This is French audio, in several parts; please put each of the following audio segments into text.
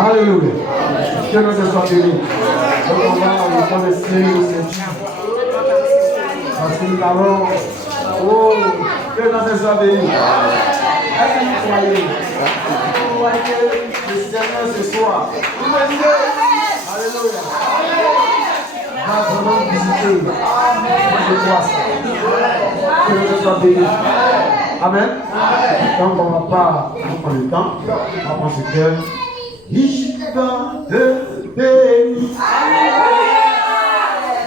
Alléluia. Que notre soit béni. Donc on va reconnaître le Seigneur. Parce que nous allons. Oh, que notre soit béni. Est-ce que vous croyez? Vous croyez le Seigneur ce soir? Alléluia. Va vraiment visiter. Moi je crois ça. Que notre soit béni. Amen. Donc on ne va pas prendre le temps. On va prendre ce cœur. Il va te bénir.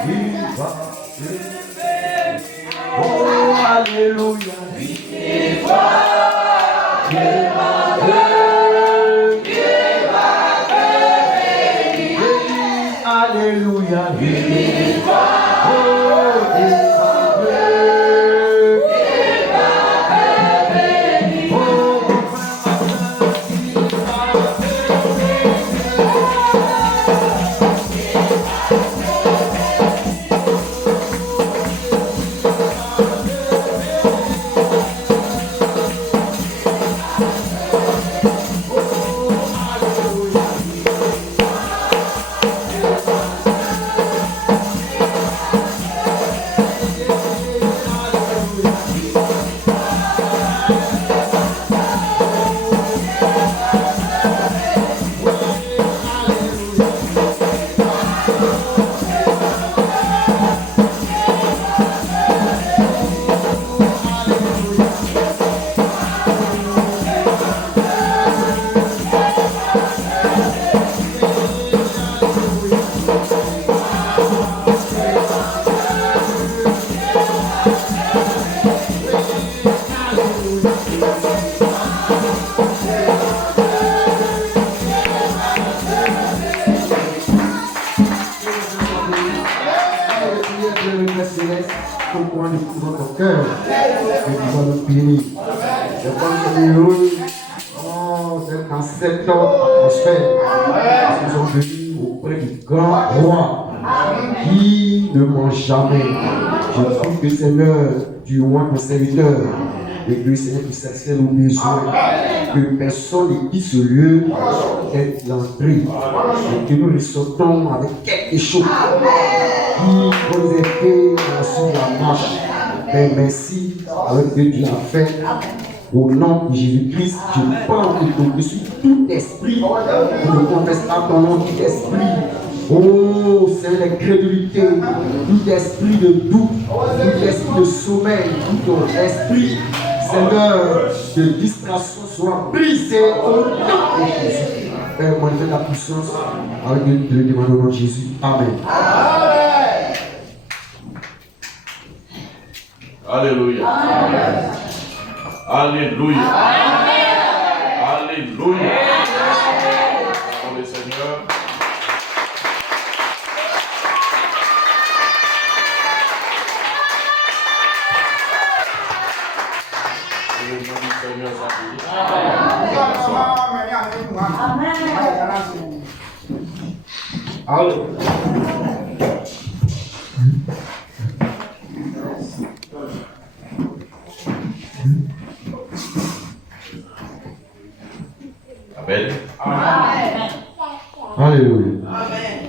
Il va te bénir. Oh, alléluia. Il va te bénir. Alléluia. Il va. vraiment de tout notre cœur que tu vas nous bénir. Les femmes sont heureuses d'être dans cette atmosphère. Ils sont venus auprès du grand roi qui ne mange jamais. Je prie que Seigneur, tu vois ton serviteur. Et que le Seigneur puisse satisfaire nos besoins. Que personne ne quitte ce lieu est l'entrée. Et que nous ressortons avec quelque chose qui va nous aider sur la marche. Mais merci avec ce que tu as fait. Au nom de Jésus-Christ, je parle de sur tout esprit. Je ne confesse pas ton nom, tout esprit. Oh, c'est l'incrédulité, tout esprit de doute, tout esprit de sommeil, tout esprit, Seigneur, de distraction soit brisé au nom de Jésus. Père, moi, je fais la puissance avec le demande au nom de Jésus. Amen. Alléluia. Amen. Alléluia. Amen. Alléluia. Pour le Seigneur. Le nom du Seigneur s'appelle. Amen. Amen. Amen. Alléluia. Amen.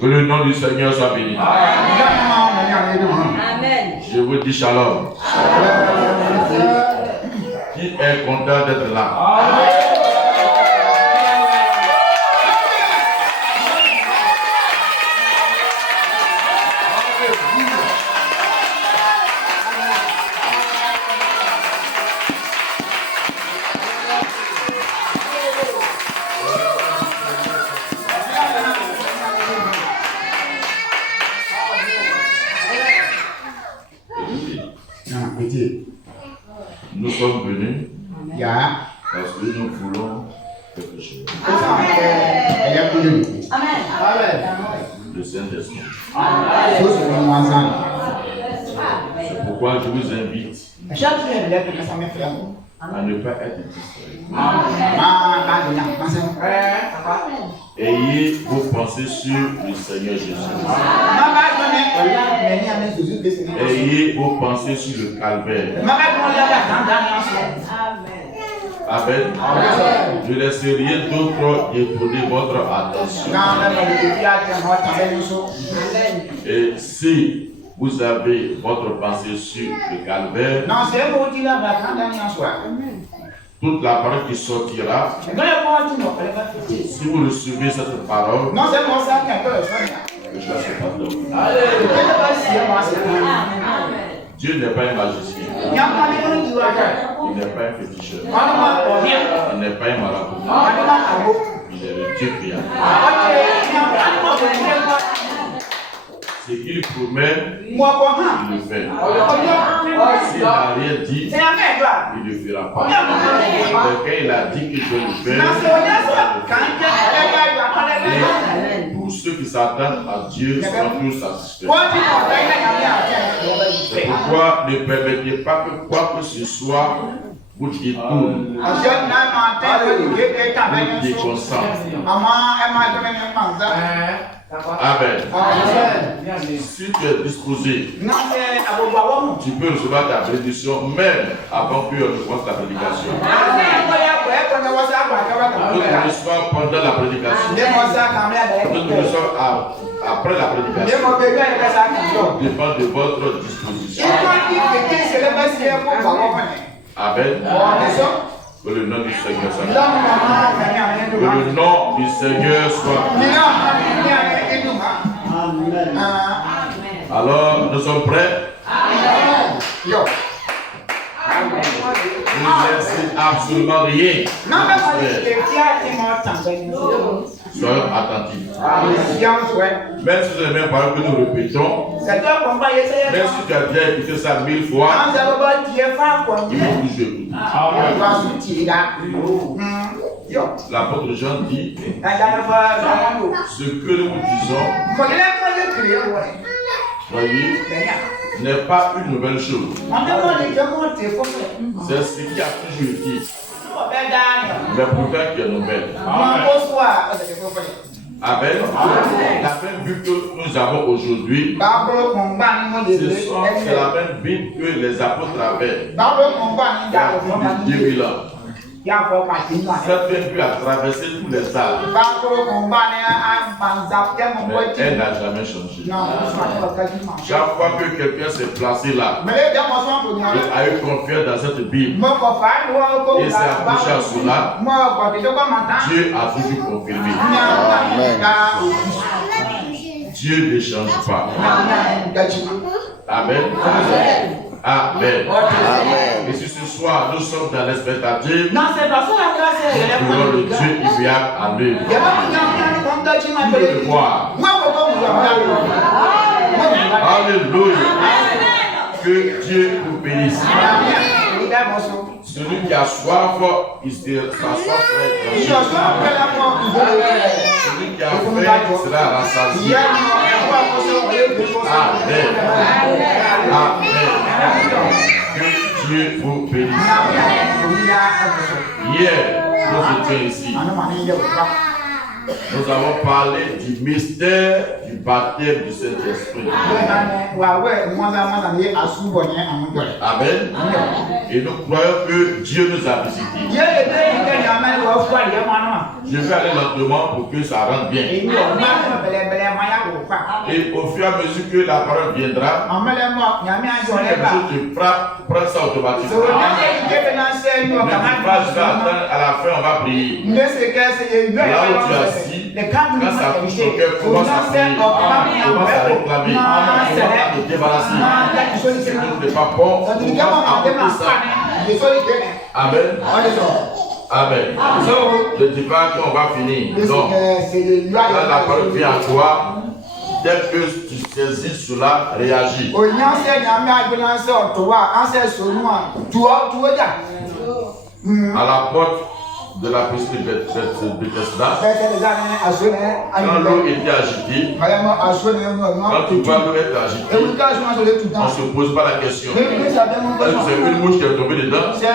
Que le nom du Seigneur soit béni. Amen. Je vous dis shalom. Qui est content d'être là? Nous sommes venus parce que nous voulons quelque chose. Le Saint-Esprit. C'est pourquoi je vous invite à ne pas être distrait. Ayez vos pensées sur le Seigneur Jésus. Ayez vos pensées sur le calvaire. Amen. Je ne laisse rien d'autre détourner votre attention. Et si vous avez votre pensée sur le calvaire, toute la parole qui sortira, si vous recevez cette parole, que je se pardonne. Dieu n'est pas un magicien. Il n'est pas un féticheur. Il n'est pas un marabout. Il est le Dieu créateur. Ce qu'il promet, il le fait. S'il n'a rien dit, il ne le fera pas. Quand il a dit qu'il veut le faire, et tous ceux qui s'attendent à Dieu seront tous satisfaits. C'est pourquoi ne permettez pas que quoi que ce soit vous détourne, vous déconcentre. Amen. Si tu es disposé, tu peux recevoir ta bénédiction même avant que je commence la prédication. Tu peux recevoir pendant la prédication. Tu peux recevoir après la prédication. Ça dépend de votre disposition. Amen. Que le nom du Seigneur soit béni. Que le nom du Seigneur soit béni. Alors, nous sommes prêts? Vous ne laissez absolument rien. Soyons attentifs. Même si c'est la même parole que nous répétons, même si tu as déjà écouté ça 1000 fois, il faut toujours écouter. L'apôtre Jean dit, ce que nous disons, Voyez, n'est pas une nouvelle chose. C'est ce qui a toujours été. Mais pourtant qui est nouvelle. Amen. La même Bible que nous avons aujourd'hui, c'est la même Bible que les apôtres avaient. Il y a plus de 2000 ans. Cette Bible a traversé tous les âges. Mais elle n'a jamais changé. Chaque fois que quelqu'un s'est placé là, il a eu confiance dans cette Bible et s'est approché à cela, Dieu a toujours confirmé. Dieu ne change pas. Amen. Amen. Et si ce soir nous sommes dans l'expectative, nous voulons le Dieu immuable en eux. Nous le voir. Alléluia. Que Dieu nous bénisse. Celui qui a soif, il s'assoit près. Celui qui a faim, il sera rassasié. Amen. Amen. Que Dieu vous bénisse. Hier, nous étions ici. Nous avons parlé du mystère du baptême du Saint-Esprit. Amen. Et nous croyons que Dieu nous a visités. Je vais aller lentement pour que ça rentre bien. Et au fur et à mesure que la parole viendra, si quelque chose te frappe, prends ça automatiquement. Ne dis pas, je vais attendre à la fin, on va prier. Là où tu es assis, quand ça touche ton cœur, commence à prier. Commence à réclamer. Commence à te débarrasser. Si ce n'est pas bon, on va apporter ça. Amen. Amen. Je ne dis pas qu'on va finir. Non. Quand la parole vient à toi, dès que tu saisis cela, réagis. À la porte de la piscine de Bethesda, quand l'eau était agitée, quand tu vois l'eau être agitée, on ne se pose pas la question. Est-ce que c'est une mouche qui est tombée dedans? Est-ce que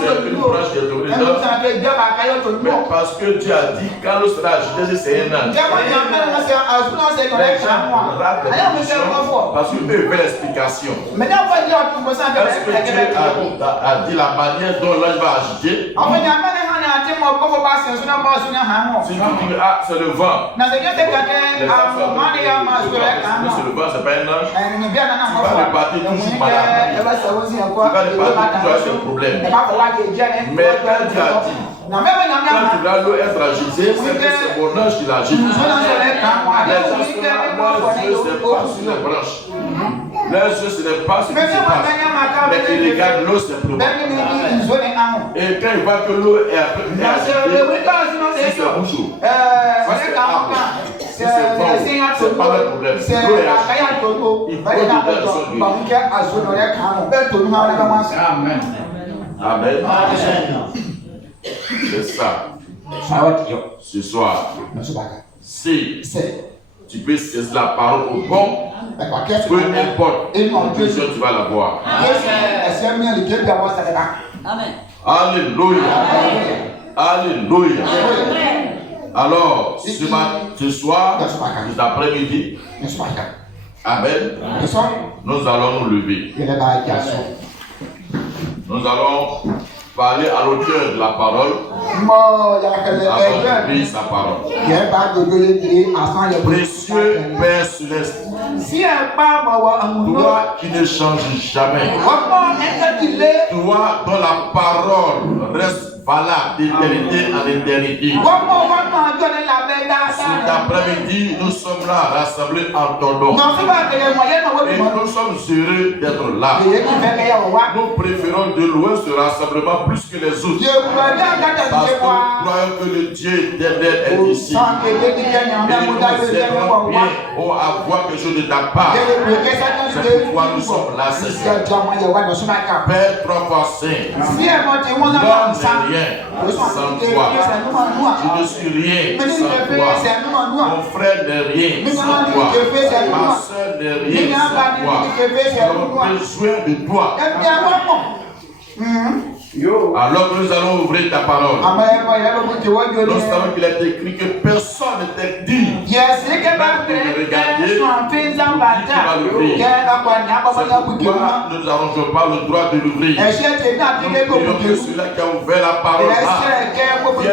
c'est une branche qui est tombée dedans? Mais parce que Dieu a dit, quand l'eau sera agitée, c'est un ange. Parce qu'il veut l'explication. Est-ce que Dieu a dit la manière dont l'ange va agiter? Si tu dis, ah, c'est le vent. C'est le vent, c'est pas un ange. Tu vas le battre toujours malade. Tu vas le battre toujours avec un problème. Mais quand Dieu a dit, quand tu vas l'eau être agitée, c'est que c'est mon ange qui l'agite. Les gens sont là, moi, Dieu, c'est pas sur les branches. Leurs yeux, ce n'est pas ce qui se passe. Mais ils regardent l'eau simplement. Et quand ils voient que l'eau est un peu agitée, si c'est bouchou, si c'est arbre, si c'est bon, c'est pas le problème. L'eau est agitée. Il faut du Amen. Amen. C'est ça. Ce soir, si tu peux saisir la parole au bon, peu importe, tu vas la voir. Amen. Alléluia. Alléluia. Alors, ce soir, cet après-midi, Amen, nous allons nous lever. Nous allons parler à l'auteur de la parole avant d'oublier sa parole. Précieux Père Céleste, toi qui ne changes jamais, toi dont la parole reste valable d'éternité en éternité. Cet après-midi, nous sommes là rassemblés en ton nom. Et nous sommes heureux d'être là. Nous préférons de loin ce rassemblement plus que les autres. Parce que nous croyons que le Dieu éternel est ici. Et nous aimerons bien avoir quelque chose de ta part. C'est pourquoi nous sommes là, Seigneur. Père trois fois saint, l'homme n'est rien sans toi. Je ne suis rien sans toi. Mon frère n'est rien sans toi. Ma soeur n'est rien sans toi. Nous avons besoin de toi. Alors que nous allons ouvrir ta parole, nous savons qu'il est écrit que personne ne t'a dit de regarder qui va l'ouvrir. C'est pourquoi nous n'avons pas le droit de l'ouvrir. Nous prions que celui-là qui a ouvert la parole vienne ouvrir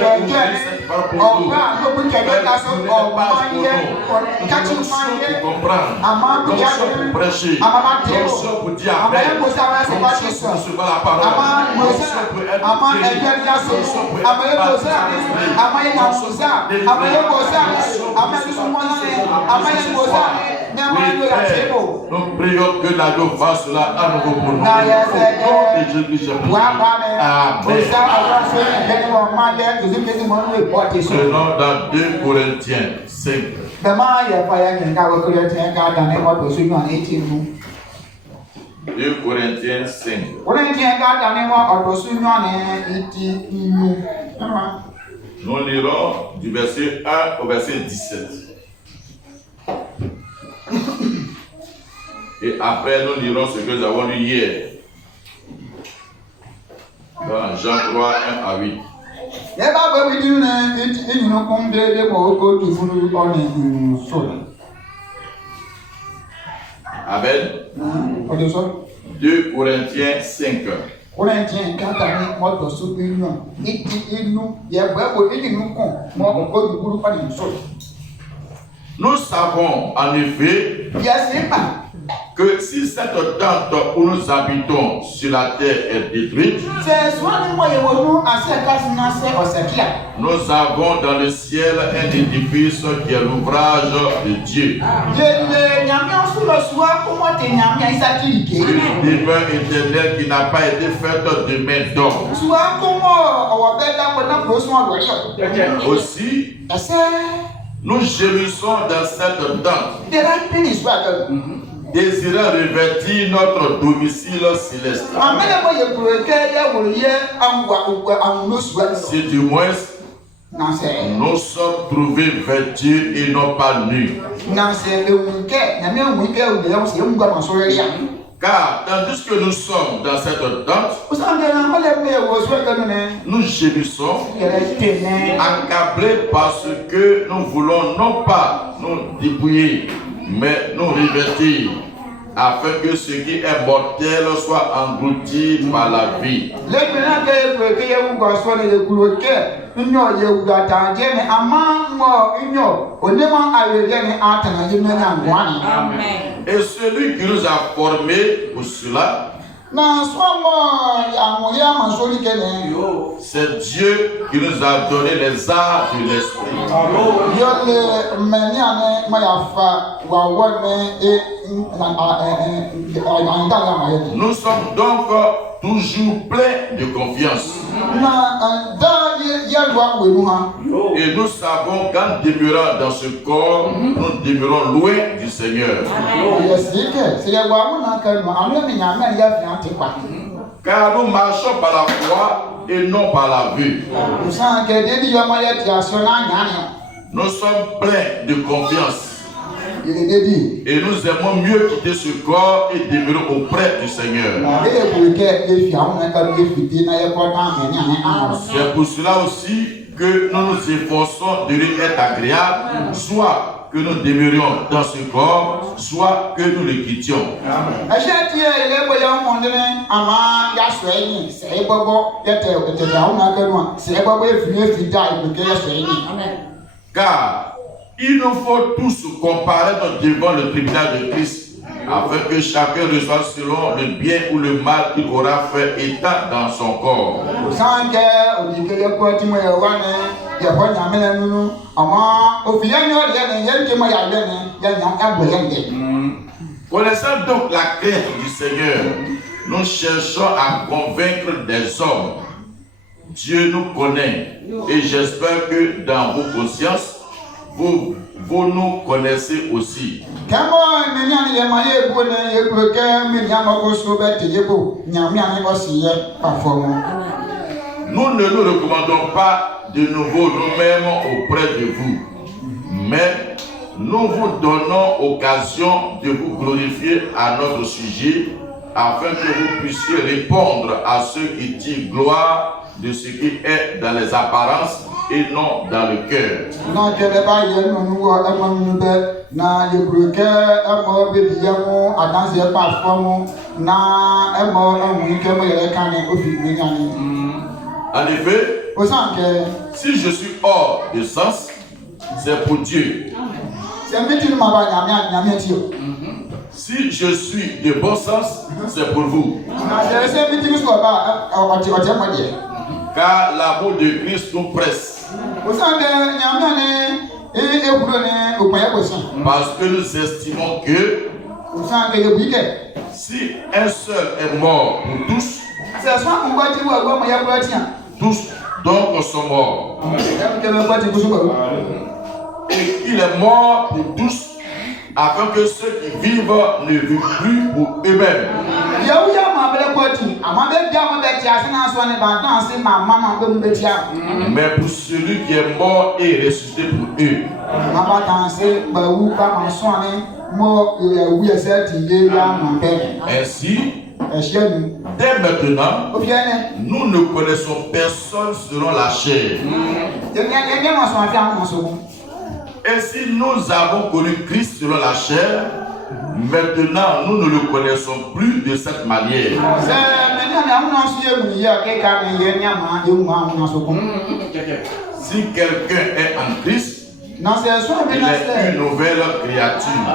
cette parole pour nous. Pour comprendre, l'onction pour prêcher, l'onction pour dire amen, l'onction pour recevoir la parole. Nous prions que la Dieu fasse cela à nouveau pour nous. Prenons dans 2 Corinthiens 5. 2 Corinthiens 5. Nous lirons du verset 1 au verset 17. Et après, nous lirons ce que nous avons lu hier. Dans Jean 3, 1 à 8. Amen. 2 Corinthiens 5. Nous savons en effet que si cette tente où nous habitons sur la terre est détruite, nous avons dans le ciel un édifice qui est l'ouvrage de Dieu. Une demeure éternelle qui n'a pas été faite de main d'homme. Aussi, nous gémissons dans cette tente, désirant revêtir notre domicile céleste. Si du moins nous sommes trouvés vêtus et non pas nus. Car tandis que nous sommes dans cette tente, nous gémissons, accablés parce que nous voulons non pas nous dépouiller, mais nous revêtir, afin que ce qui est mortel soit englouti par la vie. Et celui qui nous a formés pour cela, c'est Dieu qui nous a donné les arts de l'esprit. Nous sommes donc toujours pleins de confiance. Et nous savons qu'en demeurant dans ce corps, nous demeurons loin du Seigneur. Car nous marchons par la foi et non par la vue. Nous sommes pleins de confiance. Et nous aimons mieux quitter ce corps et demeurer auprès du Seigneur. C'est pour cela aussi que nous nous efforçons de lui être agréable, soit que nous demeurions dans ce corps, soit que nous le quittions. Car il nous faut tous comparaître devant le tribunal de Christ, afin que chacun reçoive selon le bien ou le mal qu'il aura fait état dans son corps. Connaissant donc la crainte du Seigneur, nous cherchons à convaincre des hommes. Dieu nous connaît et j'espère que dans vos consciences, vous nous connaissez aussi. Nous ne nous recommandons pas de nouveau nous-mêmes auprès de vous, Mais nous vous donnons occasion de vous glorifier à notre sujet, afin que vous puissiez répondre à ceux qui tirent gloire de ce qui est dans les apparences et non dans le cœur. En effet, si je suis hors de sens, c'est pour Dieu. Si je suis de bon sens, c'est pour vous. Car l'amour de Christ nous presse. Parce que nous estimons que si un seul est mort pour tous, tous donc sont morts. Et qu'il est mort pour tous, afin que ceux qui vivent ne vivent plus pour eux-mêmes. Mais pour celui qui est mort et ressuscité pour eux. Ainsi, dès maintenant, nous ne connaissons personne selon la chair. Et si nous avons connu Christ selon la chair, maintenant nous ne le connaissons plus de cette manière. Si quelqu'un est en Christ, il est une nouvelle créature.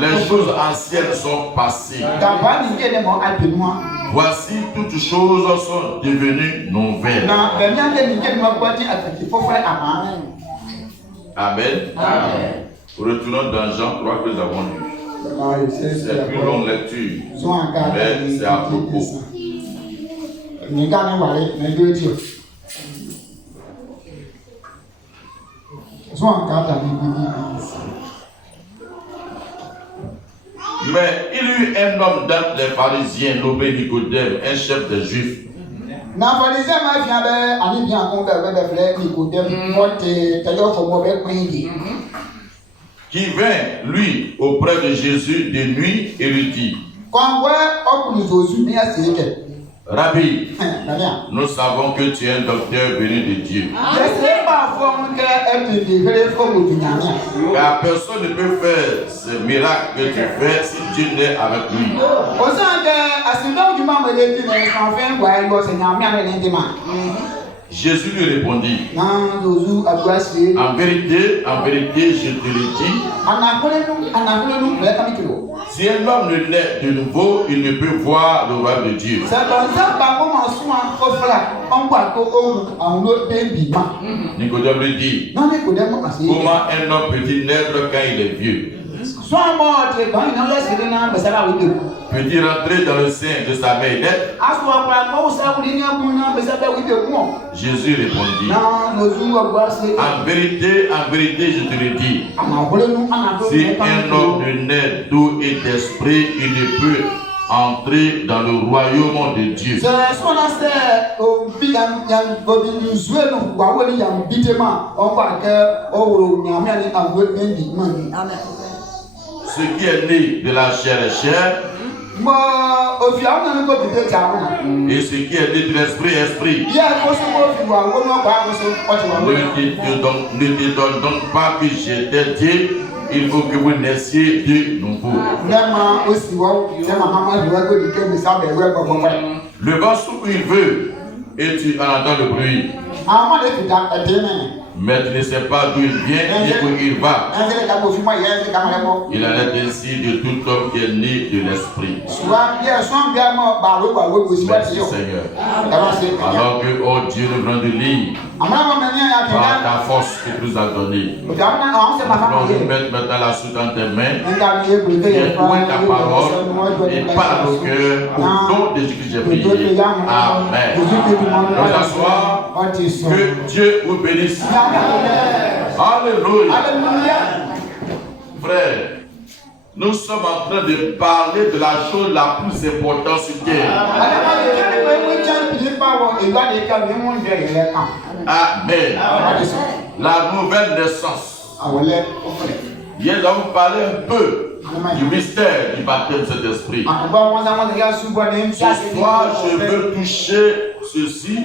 Les choses anciennes sont passées. Voici, toutes choses sont devenues nouvelles. Amen. Retournons dans Jean 3 que nous avons lu. C'est une longue lecture, mais c'est à propos. Mais il y eut un homme d'entre les pharisiens nommé Nicodème, un chef des Juifs. Qui vint, lui, auprès de Jésus de nuit et lui dit: Rabbi, nous savons que tu es un docteur venu de Dieu. Car personne ne peut faire ce miracle que tu fais si Dieu n'est avec lui. Jésus lui répondit: En vérité, je te le dis, si un homme ne naît de nouveau, il ne peut voir le royaume de Dieu. Nicodème lui dit: Comment un homme peut-il naître quand il est vieux? Peut-il rentrer dans le sein de sa mère naître? Jésus répondit: En vérité, je te le dis, si un homme ne naît d'eau et d'esprit, il ne peut entrer dans le royaume de Dieu. Ce qui est né de la chair est chair, et ce qui est né de l'esprit est esprit. Ne te donne donc pas que j'étais Dieu, il faut que vous naissiez de nouveau. Le vent souffle où il veut, et tu en entends le bruit. Mais tu ne sais pas d'où il vient et où il va. Il en est ainsi de tout homme qui est né de l'esprit. Merci Seigneur. Alors que, oh Dieu, le grand de l'île, par ta force que tu nous as donnée, nous nous mettre maintenant la suite dans tes mains. Viens trouver ta parole et parle au cœur au nom de Jésus que j'ai prié. Amen. Nous asseoir, que Dieu vous bénisse. Alléluia. Frère, nous sommes en train de parler de la chose la plus importante sur terre. Amen. la nouvelle naissance. Hier, nous avons parlé un peu du mystère du baptême de cet esprit. Ce soir, je veux toucher ceci,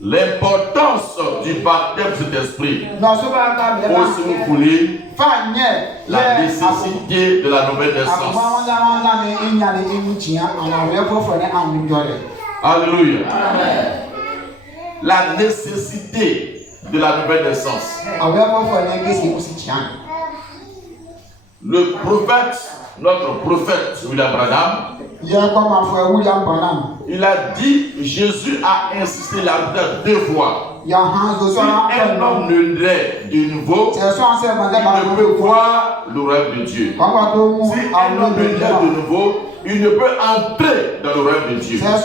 l'importance du baptême de cet esprit. Ou si vous voulez, la nécessité de la nouvelle naissance. Alléluia. La nécessité de la nouvelle naissance. Le prophète, notre prophète William Branham, il a dit, Jésus a insisté là-dedans 2 fois. Si un homme ne naît de nouveau, il ne peut voir le rêve de Dieu. Si un homme ne naît de nouveau, il ne peut entrer dans le rêve de Dieu. Amen.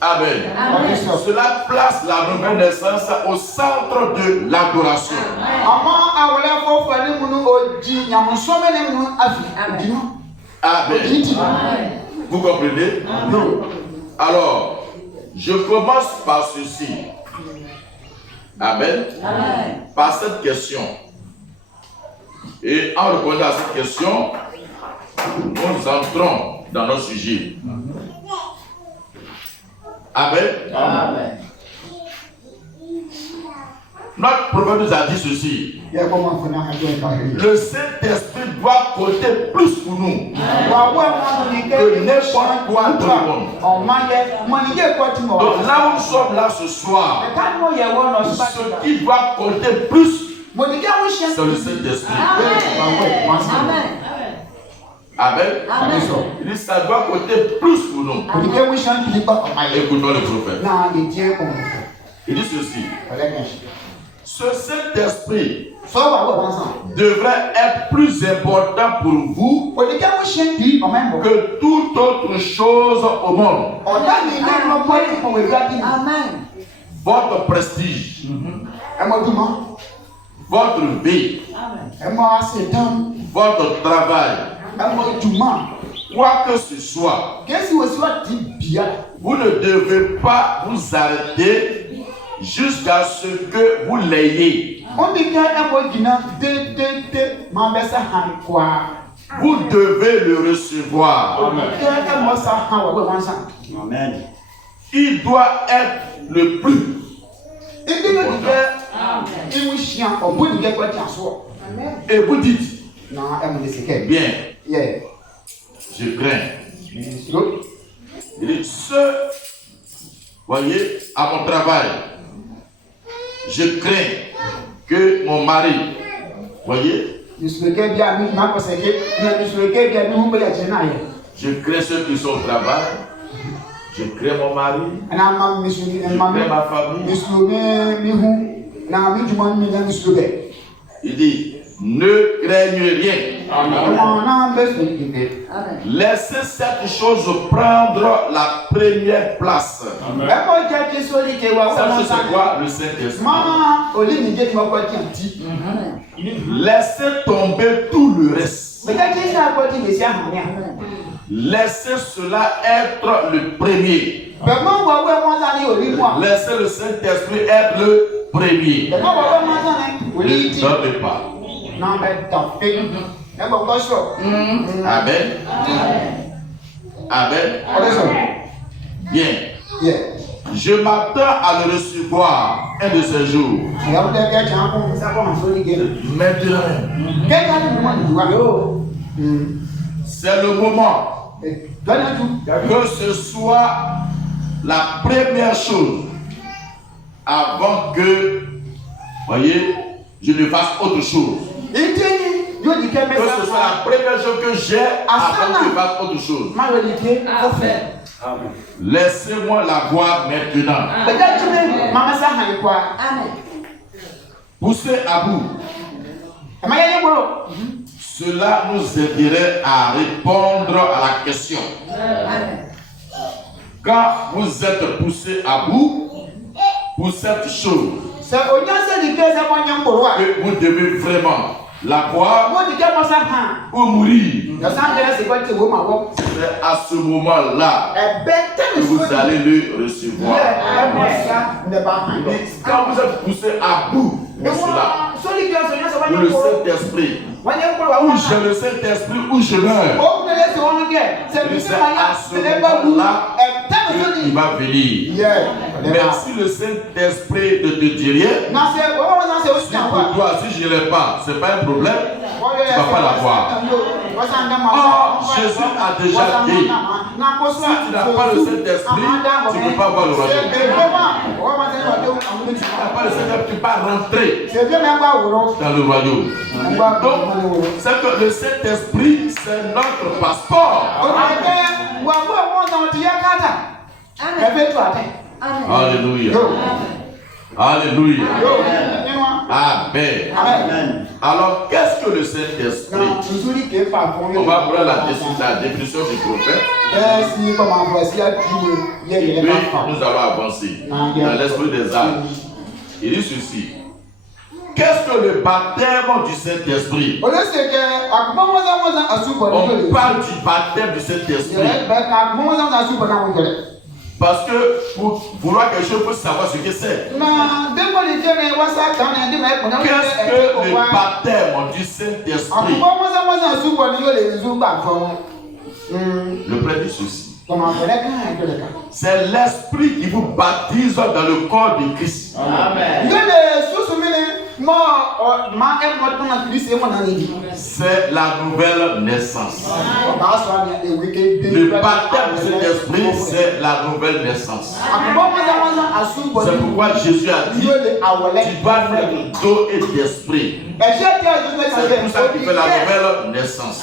Amen. Amen. Cela place la nouvelle naissance au centre de l'adoration. Amen. Vous comprenez? Non. Alors, je commence par ceci. Amen. Amen. Par cette question. Et en répondant à cette question, nous entrons dans notre sujet. Amen. Amen. Notre prophète nous a dit ceci. Le Saint-Esprit doit compter plus pour nous que n'importe quoi dans le monde. Donc là où nous sommes là ce soir, ce qui doit compter plus, c'est le Saint-Esprit. Amen. Amen. Amen. Il dit ça doit compter plus pour nous. Écoutons le prophète. Il dit ceci. Ce Saint-Esprit devrait être plus important pour vous que toute autre chose au monde. Amen. Votre prestige, votre vie, votre travail, quoi que ce soit, vous ne devez pas vous arrêter jusqu'à ce que vous l'ayez. Vous devez le recevoir. Amen. Il doit être le plus important. Et vous dites, bien, je crains. Il dit, voyez, à mon travail, je crains que mon mari, voyez, je crains ceux qui sont au travail, je crains mon mari, je crains ma famille. Il dit, ne craignez rien. Amen. Laissez cette chose prendre la première place. Amen. Ça, c'est quoi le Saint-Esprit? Laissez tomber tout le reste. Laissez cela être le premier. Laissez le Saint-Esprit être le premier. Ne donnez pas. Amen. Amen. Bien. Je m'attends à le recevoir un de ces jours. Maintenant, c'est le moment que ce soit la première chose avant que, voyez, je ne fasse autre chose. Que ce soit la première chose que j'ai avant que je fasse autre chose. Laissez-moi la voir maintenant. Poussez à bout. Cela nous aiderait à répondre à la question. Quand vous êtes poussé à bout pour cette chose que vous devez vraiment La croix ou mourir. C'est à ce moment-là que vous allez le recevoir. Quand vous êtes poussé à bout de cela, ou le Saint-Esprit, ou j'ai le Saint-Esprit, ou je meurs. C'est à ce moment-là qu'il va venir. Mais si le Saint-Esprit ne te dit rien, si pour toi, si je ne l'ai pas, ce n'est pas un problème, tu ne vas pas l'avoir. Or, Jésus a déjà dit, si tu n'as pas le Saint-Esprit, tu ne peux pas avoir le royaume. Si tu n'as pas le Saint-Esprit, tu ne peux pas rentrer dans le royaume. Donc, c'est que le Saint-Esprit, c'est notre passeport. Alléluia. Alléluia. Amen. Alors, qu'est-ce que le Saint-Esprit? On va prendre la définition du prophète. Et puis, nous allons avancer dans l'esprit des âges. Il dit ceci. Qu'est-ce que le baptême du Saint-Esprit? On parle du baptême du Saint-Esprit. Parce que pour vouloir quelque chose, il faut savoir ce que c'est. Qu'est-ce que le baptême du Saint-Esprit? Le prêtre dit ceci. C'est l'Esprit qui vous baptise dans le corps de Christ. Amen. C'est la nouvelle naissance. Le baptême de cet esprit, c'est la nouvelle naissance. C'est pourquoi Jésus a dit, tu vas naître d'eau et d'esprit. C'est pour ça qu'il fait la nouvelle naissance.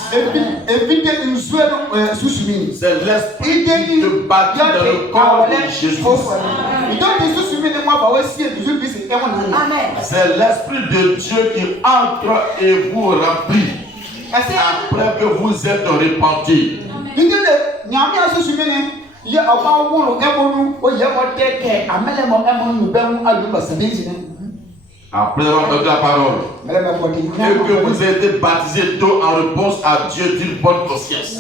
C'est l'esprit qui te baptise dans le corps de Jésus. C'est l'Esprit de Dieu qui entre et vous remplit après que vous êtes repentis. Après avoir entendu la parole et que vous avez été baptisés d'eau en réponse à Dieu d'une bonne conscience.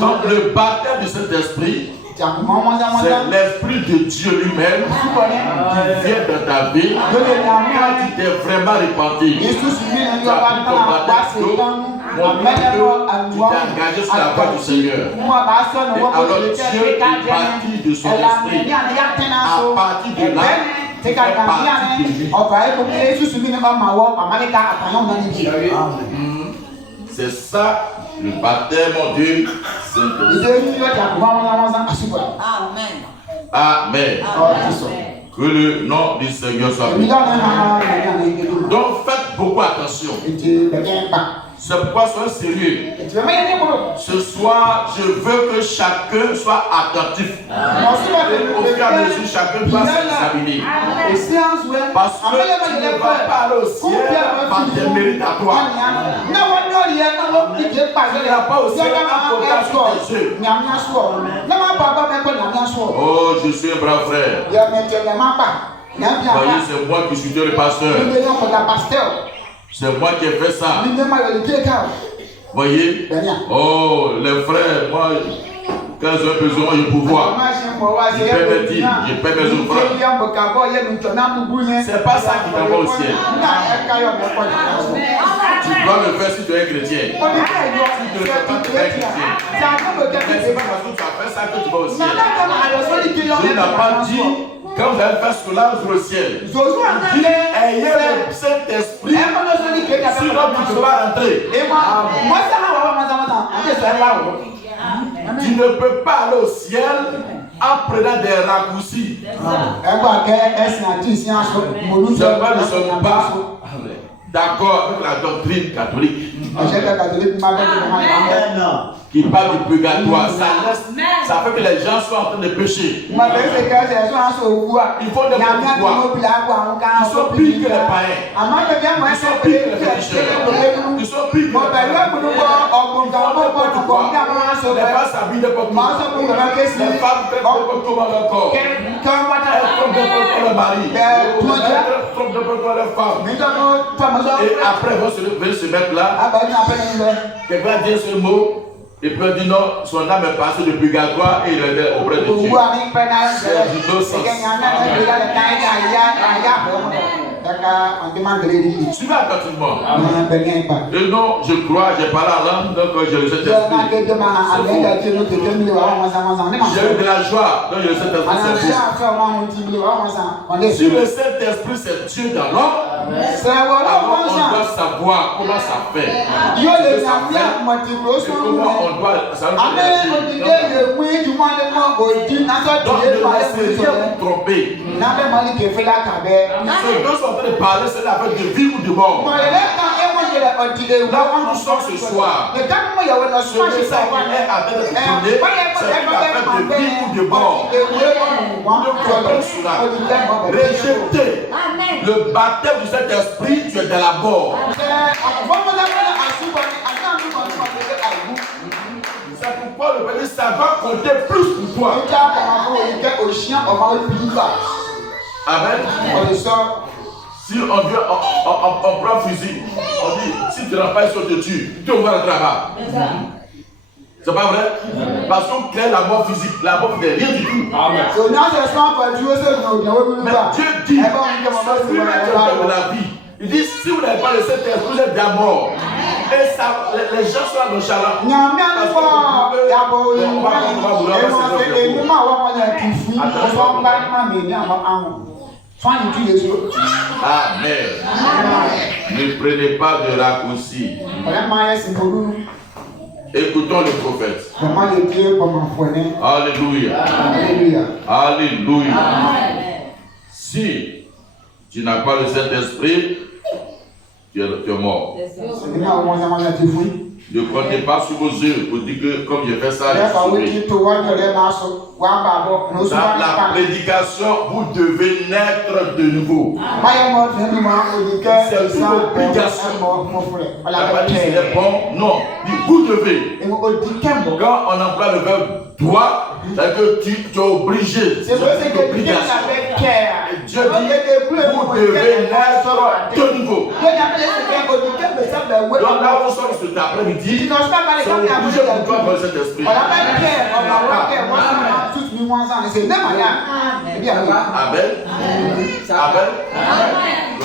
Donc le baptême de cet esprit, c'est l'Esprit de Dieu lui-même qui vient dans ta vie quand tu t'es vraiment repenti. Tu as pris ton baptême d'eau, tu t'es engagé sur la voie du Seigneur. Et alors Dieu est parti de son esprit. À partir de là, tu fais partie de lui. C'est ça le baptême du Saint-Esprit. Amen. Que le nom du Seigneur soit béni. Donc faites beaucoup attention. C'est pourquoi soyez sérieux. Ce soir, je veux que chacun soit attentif. Au fur et à mesure, chacun doit s'examiner. Parce que tu ne vas pas aller au ciel par tes mérites à toi. Tu n'iras pas au ciel en comptant sur tes yeux. Oh, je suis un brave frère. Voyez, c'est moi qui suis Dieu le pasteur. C'est moi qui ai fait ça. Voyez? Oh, les frères, moi, quand j'ai besoin de pouvoir, je peux me dire, je peux mes offrandes. C'est pas ça qui t'envoie au ciel. Tu dois le faire si tu es chrétien. Si tu ne le fais pas, tu es chrétien. Mais c'est pas parce que tu as fait ça que tu vas au ciel. Dieu n'a pas dit, quand vous allez faire cela, vous allez au ciel. Il dit, ayez le Saint-Esprit, sinon tu ne peux pas rentrer. Tu ne peux pas aller au ciel en prenant des raccourcis. Seulement ne sommes pas d'accord avec la doctrine catholique. qui parle du purgatoire, ça fait que les gens sont en train de pécher. Ils font des pourquoi. Ils sont pires que les païens. Ils sont pires que les féticheurs. Ils sont pires que les païens. Les femmes s'habillent n'importe comment. Les femmes traitent n'importe comment leur corps. Elles trompent n'importe comment leur mari. Elles trompent n'importe comment leur femme. Et après, elles vont se mettre là. Quelqu'un va dire ce mot. Et puis on dit non, son âme est passée de purgatoire et il est auprès de Dieu. C'est du non-sens. Suivez attentivement. Et non, je crois, j'ai parlé en langue, donc je le sais Saint-Esprit. J'ai eu de la joie, donc je le sais Saint-Esprit. Si le Saint-Esprit c'est Dieu dans l'homme, alors on doit savoir comment ça fait. Comment on doit donc ne laissez rien vous tromper. Ceux qui sont en train de parler, c'est l'affaire de vie ou de mort. Là où nous sommes ce soir, ce message qui est à train de vous donner, c'est une affaire de vie ou de mort. Vous comprenez cela. Rejetez le baptême du Saint-Esprit, tu es dans la mort. C'est pourquoi le Père dit ça va compter plus pour toi. Amen. Si on prend fusil, on dit si tu ne rentres pas, ils te tuent. Tu vas le travail. C'est pas vrai? Parce qu'on crée la mort physique. La mort n'est rien du tout. Amen. Mais Dieu dit c'est lui-même qui est de la vie. Il dit si vous n'avez pas le Saint-Esprit, vous êtes d'un mort. Et ça, les gens sont nonchalants. Amen. Ne prenez pas de raccourci. Écoutons le prophète. Alléluia. Alléluia. Si tu n'as pas le Saint-Esprit, tu es mort. Ne comptez pas sur vos yeux pour dire que comme j'ai fait ça, je suis sauvé. Dans la prédication, vous devez naître de nouveau. C'est une obligation. La partie c'est bon? Non. Vous devez. Quand on emploie le verbe doit, c'est que tu es obligé. C'est une obligation. Dieu dit vous devez naître de nouveau. Donc là où nous sommes cet après-midi, c'est obligé pour toi dans cet esprit. Amen. Amen. Amen.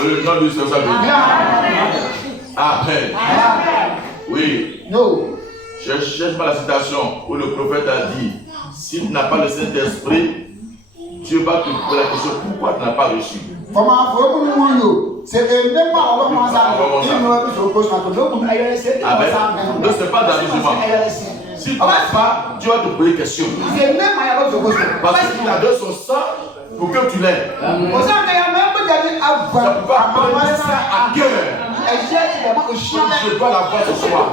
Le nom du Seigneur soit béni. Amen. Oui. Je cherche pas la citation où le prophète a dit si tu n'as pas le Saint-Esprit, Dieu va te poser la question pourquoi tu n'as pas reçu. Amen. Donc c'est pas d'amusement. Si tu n'as pas, Dieu va te poser des questions. Parce qu'il a donné son sang pour que tu l'aies. Ça va prendre ça à cœur. Je dois la voir ce soir.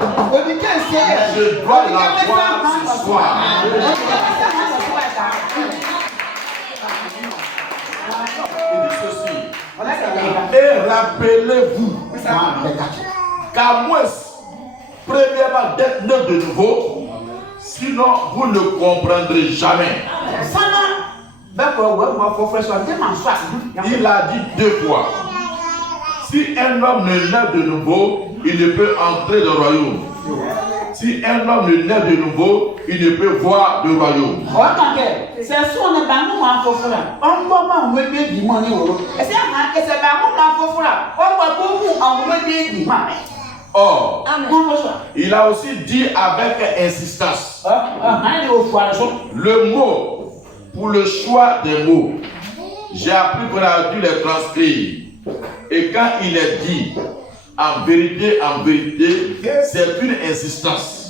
Je dois la voir ce soir. Il dit ceci. Et rappelez-vous qu'à moins, premièrement, d'être né de nouveau, sinon vous ne comprendrez jamais. Il a dit deux fois. Si un homme ne naît de nouveau, il ne peut entrer dans le royaume. Si un homme ne naît de nouveau, il ne peut voir le royaume. Or, il a aussi dit avec insistance le mot pour le choix des mots. J'ai appris qu'on a dû les transcrire. Et quand il est dit en vérité, c'est une insistance.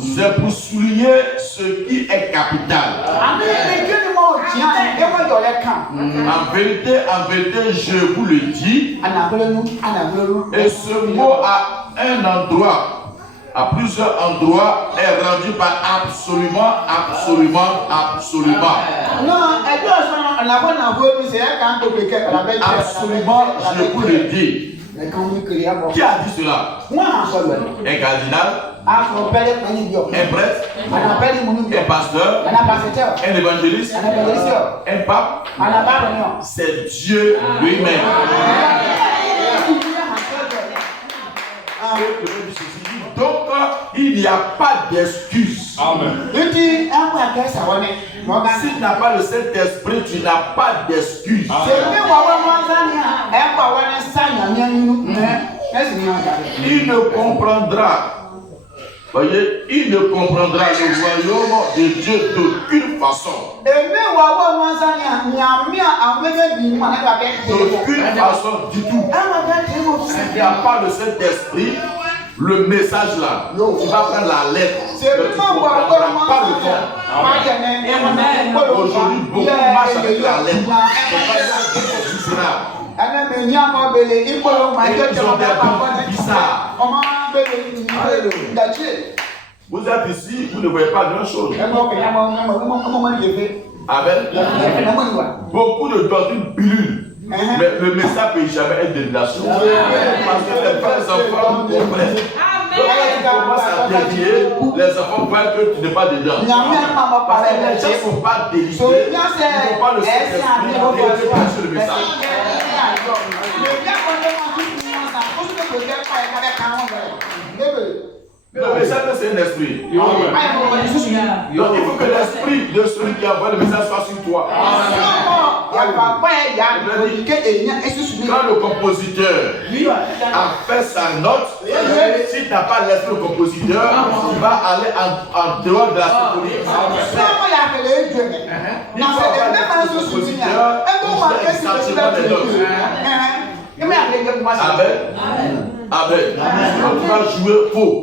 C'est pour souligner ce qui est capital. En vérité, je vous le dis. Et ce mot à un endroit, à plusieurs endroits, est rendu par absolument. Absolument, je vous le dis. Qui a dit cela? Un cardinal, un prêtre, un pasteur, un évangéliste, un pape. C'est Dieu lui-même. Donc, il n'y a pas d'excuse. Si tu n'as pas le Saint-Esprit, tu n'as pas d'excuse. Il ne comprendra. Voyez, il ne comprendra le royaume de Dieu d'aucune façon. D'aucune façon du tout. S'il n'y a pas le Saint-Esprit, le message là, tu vas prendre la lettre, mais tu ne comprendras pas le fond. Aujourd'hui, beaucoup marchent avec la lettre. Vous êtes ici, vous ne voyez pas grand chose. Beaucoup de doctrines pilulent. Mais le message ne peut jamais être de révélation. Parce que les vrais enfants comprennent. Donc, quand tu commences à dévier, les enfants voient que tu n'es pas dedans. Parce que les gens ne sont pas délivrés. Ils n'ont pas le Saint-Esprit pour délivrer sur le message. Le message, c'est un esprit. Donc, il faut que l'esprit de celui qui envoie le message soit sur toi. Quand le compositeur a fait sa note, si tu n'as pas l'esprit du compositeur, tu vas aller en dehors de la symphonie. Il faut avoir l'esprit du compositeur pour faire le sentiment des notes. Amen. Tu vas jouer faux.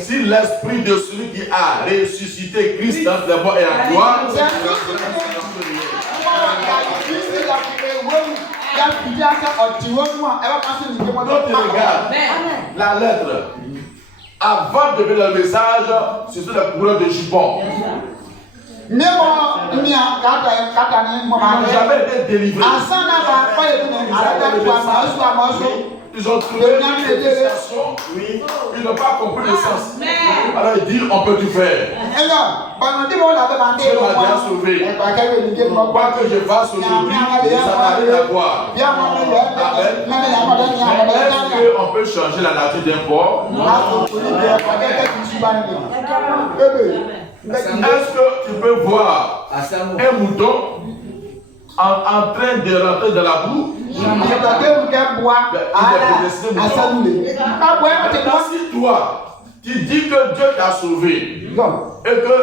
Si l'esprit de celui qui a ressuscité Christ dans les morts et en toi, regarde la lettre. Avant de donner le message, c'est sur la couleur de jupon. Ils n'ont jamais été délivrés. Ils ont trouvé une explication. Ils n'ont pas compris le sens. Alors ils disent on peut tout faire. Dieu m'a déjà sauvé. Quoi que je fasse aujourd'hui, ça n'a rien à voir. Est-ce qu'on peut changer la nature d'un porc? Est-ce que tu peux voir un mouton en train de rentrer dans la boue? Si toi, tu dis que Dieu t'a sauvé et que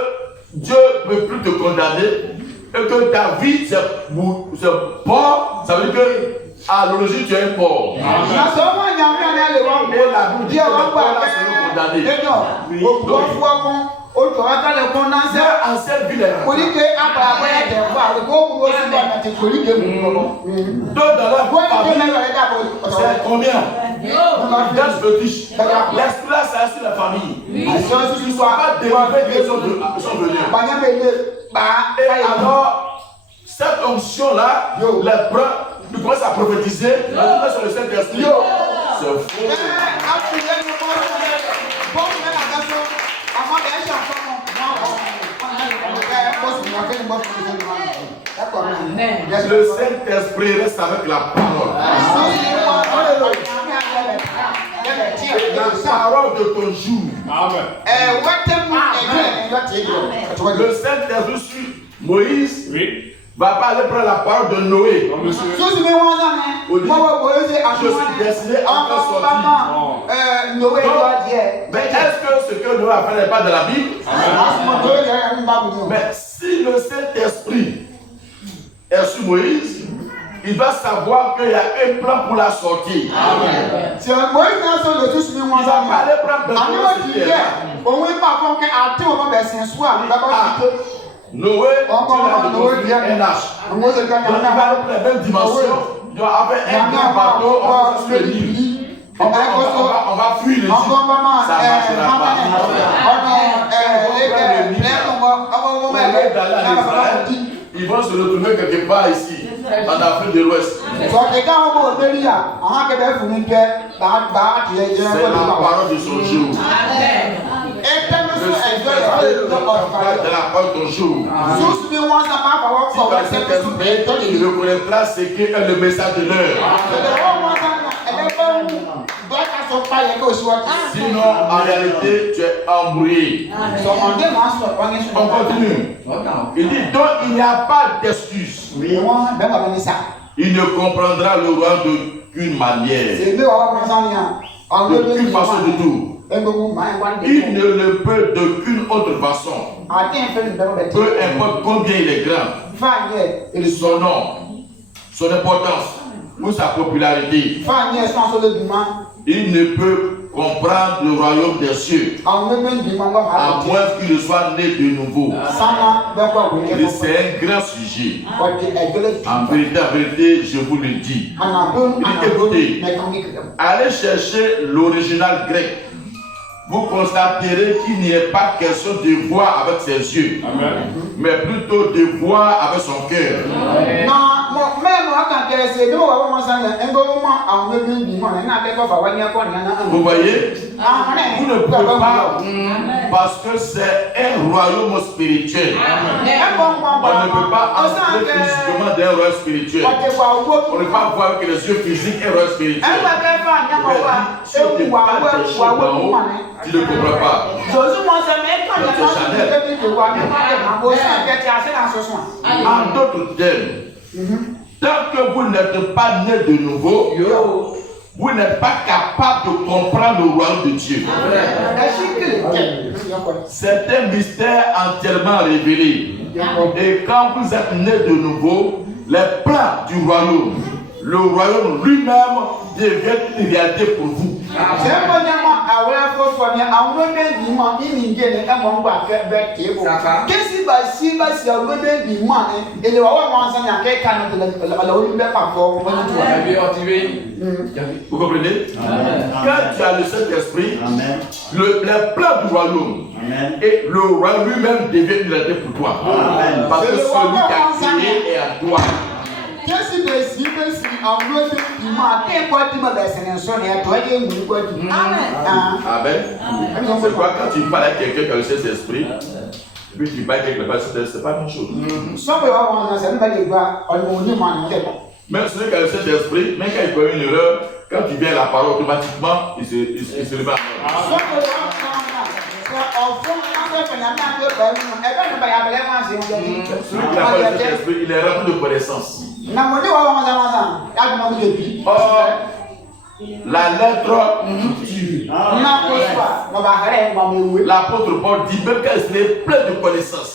Dieu ne peut plus te condamner et que ta vie c'est porc, ça veut dire que à l'origine tu es un porc. Et la Bible dit que les porcs seront condamnés. Ancienne ville est donc dans la famille, c'est combien? 10 petits. L'esprit là, c'est assis la famille. Ils ne sont pas dérivés qu'ils sont venus. Et alors, cette onction-là, les prend, ils commencent à prophétiser, ils mettent sur le Saint-Esprit. C'est faux. Le Saint-Esprit reste avec la parole. La parole de ton jour. Le Saint-Esprit suit Moïse. Va pas aller prendre la parole de Noé. Je suis destiné à faire sortir. Mais est-ce que ce que Noé a fait n'est pas dans la Bible? Mais si le Saint-Esprit est sur Moïse, il va savoir qu'il y a un plan pour la sortie. Il va pas aller prendre de Noé, Dieu a construit un arche. Donc il va avoir la même dimension. Il doit avoir un grand bateau, on va sur le Nil. On va fuir le Nil. Ça ne marchera pas. Ils vont se retrouver quelque part ici, en Afrique de l'Ouest. C'est la parole de son jour. De la parole de ton jour. Si tu reconnaîtras ce qu'est le message de l'heure. Sinon, en réalité, tu es embrouillé. On continue. Il dit donc il n'y a pas d'excuse. Il ne comprendra le roi d'aucune manière, d'aucune façon de tout. Il ne le peut d'aucune autre façon. Peu importe combien il est grand, son nom, son importance ou sa popularité, il ne peut comprendre le royaume des cieux à moins qu'il soit né de nouveau. C'est un grand sujet. En vérité, je vous le dis. Écoutez, allez chercher l'original grec. Vous constaterez qu'il n'y a pas question de voir avec ses yeux, mais plutôt de voir avec son cœur. Vous voyez, vous ne pouvez pas, parce que c'est un royaume spirituel. On ne peut pas entrer physiquement dans un royaume spirituel. On ne peut pas voir avec les yeux physiques un royaume spirituel. Si on ne parle pas des choses d'en haut, tu ne comprends pas. En d'autres termes, tant que vous n'êtes pas né de nouveau, vous n'êtes pas capable de comprendre le royaume de Dieu. C'est un mystère entièrement révélé. Et quand vous êtes né de nouveau, les plans du royaume, le royaume lui-même devient une réalité pour vous. Vous comprenez? Quand tu as le Saint-Esprit, les plans du royaume et le royaume lui-même devient une réalité pour toi. Parce que celui qui a créé est à toi. Amen. C'est quoi quand tu parles à quelqu'un qui a le Saint-Esprit, puis tu parles quelque part, c'est pas la même chose. Même celui qui a le Saint-Esprit, même quand il commet une erreur, quand tu viens à la parole, automatiquement, il se lève. Celui qui a pas le Saint-Esprit, il est rempli de connaissances. Or, la lettre tue. L'apôtre Paul dit même qu'il est plein de connaissances.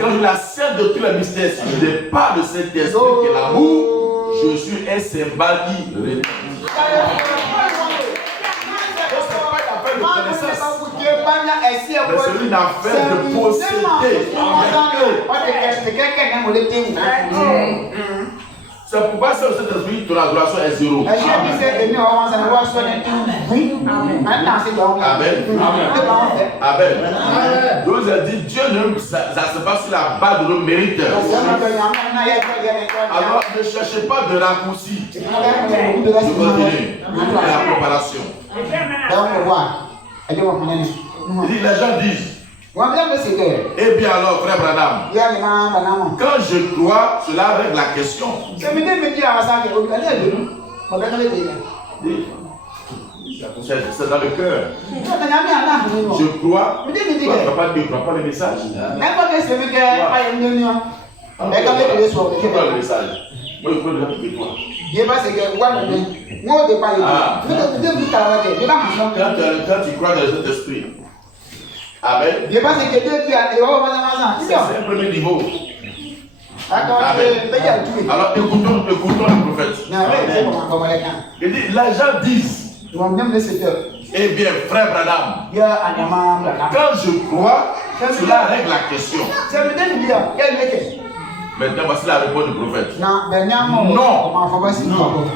Quand il a servi de tous les mystères, si je n'ai pas le Saint-Esprit qui est l'amour, je suis un symbole qui répond. Mais celui n'a fait de posséder. C'est pourquoi c'est le Saint-Esprit ton adoration est zéro. Amen. Amen. Donc il dit Dieu ne se passe sur la base de nos mérites. Alors ne cherchez pas de raccourci. Je continue. La préparation. Il dit, les gens disent, eh bien alors, frère Branham, quand je crois, cela règle la question. C'est dans le cœur. Je crois. Tu ne crois pas le message. Tu crois le message. Moi, je crois que toi. Quand tu crois dans le Saint-Esprit, amen. C'est un premier niveau. Amen. Alors écoutons le prophète. Il dit, les gens disent, eh bien, frère Branham, quand je crois, Cela règle la question. Maintenant, voici la réponse du prophète. Non,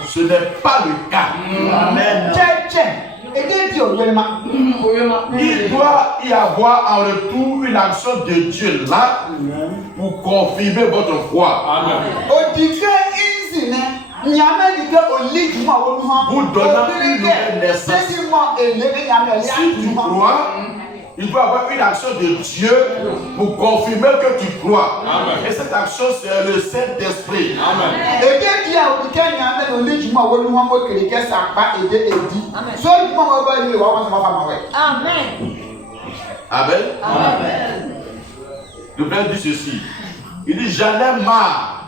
ce n'est pas le cas. Amen. Il doit y avoir en retour une action de Dieu là pour confirmer votre foi. Amen. Vous donnant une nouvelle naissance. Si tu crois, il doit y avoir une action de Dieu pour confirmer que tu crois. Amen. Et cette action, c'est le Saint-Esprit. Amen. Amen. Amen. Le Père dit ceci. Il dit, j'en ai marre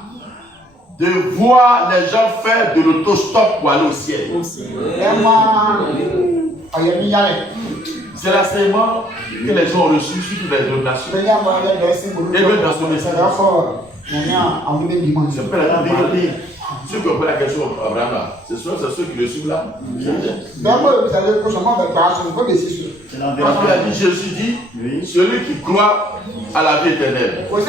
de voir les gens faire de l'autostop pour aller au ciel. C'est l'enseignement que les gens ont reçu sur toutes les donations. Et même dans son esprit. C'est pas la vérité. Ceux qui ont pris la question Abraham, c'est ceux qui le suivent là. Jésus dit, celui qui croit à la vie éternelle. On est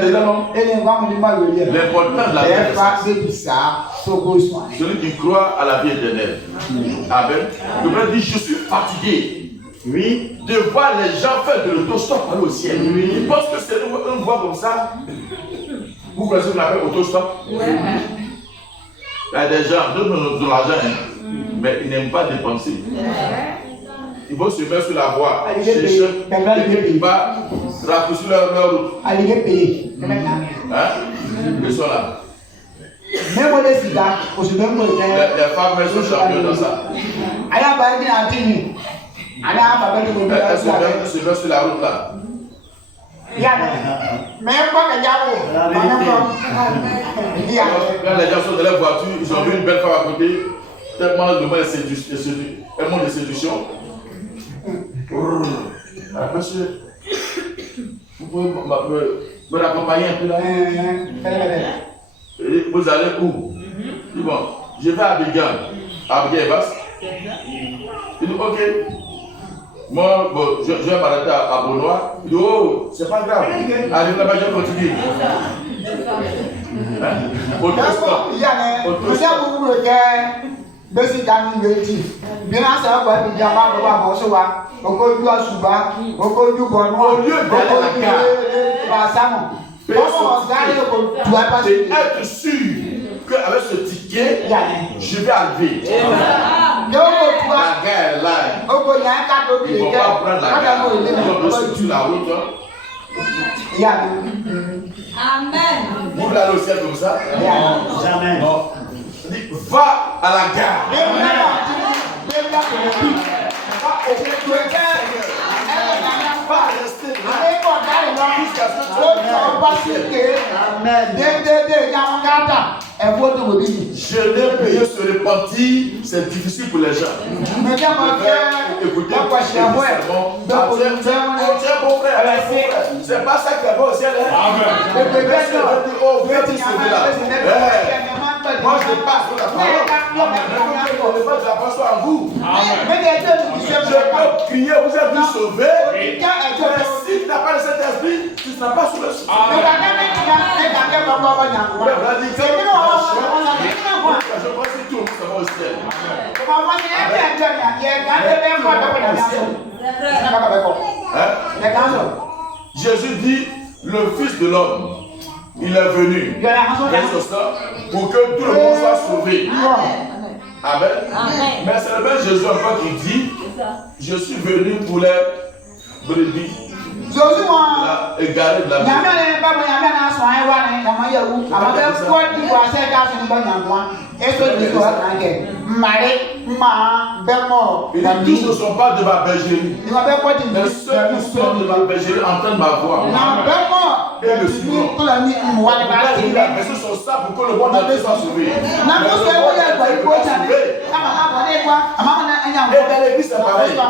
déjà non? L'important de la vie éternelle. Celui qui croit à la vie éternelle. Amen. Le Père dit, je suis fatigué. Oui. De voir les gens faire de l'autostop aller au ciel. Oui. Ils pensent que c'est une voie comme ça. Vous connaissez ce qu'on appelle autostop? Oui. Il y a des gens qui donnent de l'argent, mais ils n'aiment pas dépenser. Ils vont se mettre sur la voie, chercher, et va raccourcir leur route. Ils sont là. Les femmes sont championnes dans ça. Elles se mettent sur la route là. Quand les gens sont dans leur voiture, ils ont vu une belle femme à côté, tellement de séduction. Monsieur, vous pouvez me raccompagner un peu là? Vous allez où? Bon, je vais à Abidjan. Abidjan est vaste. Il dit ok. Moi, bon, je vais m'arrêter à Bonois. Il dit oh, c'est pas grave. Allez là-bas, je continue. Être sûr qu'avec ce ticket, je vais arriver. La guerre est là. Ils ne vont pas prendre la guerre. Ils vont rester sur la route. Amen. Vous voulez aller au ciel comme ça? Jamais. Non. Va à la gare. Va rester là. Je n'ai payé ce repentir, c'est difficile pour les gens. Écoutez, mon frère, c'est pas ça qui va au ciel. Moi je passe la parole. Je ne pas à vous. Je peux crier, vous êtes tous sauvés. Mais si tu n'as pas le Saint-Esprit, tu ne seras pas sous le souffle. Je pense que tout le monde va au ciel. Jésus dit, le Fils de l'homme, il est venu pour que tout le monde soit sauvé. Amen. Mais c'est le même Jésus encore qui dit, je suis venu pour les brebis. Égaré de la vie. Tous ne sont pas de ma bergerie. Mais ceux qui sont de ma bergerie entendent ma voix. Et le suivant. Il a versé son sang pour que le monde entier soit sauvé. Et dans l'église, c'est pareil. On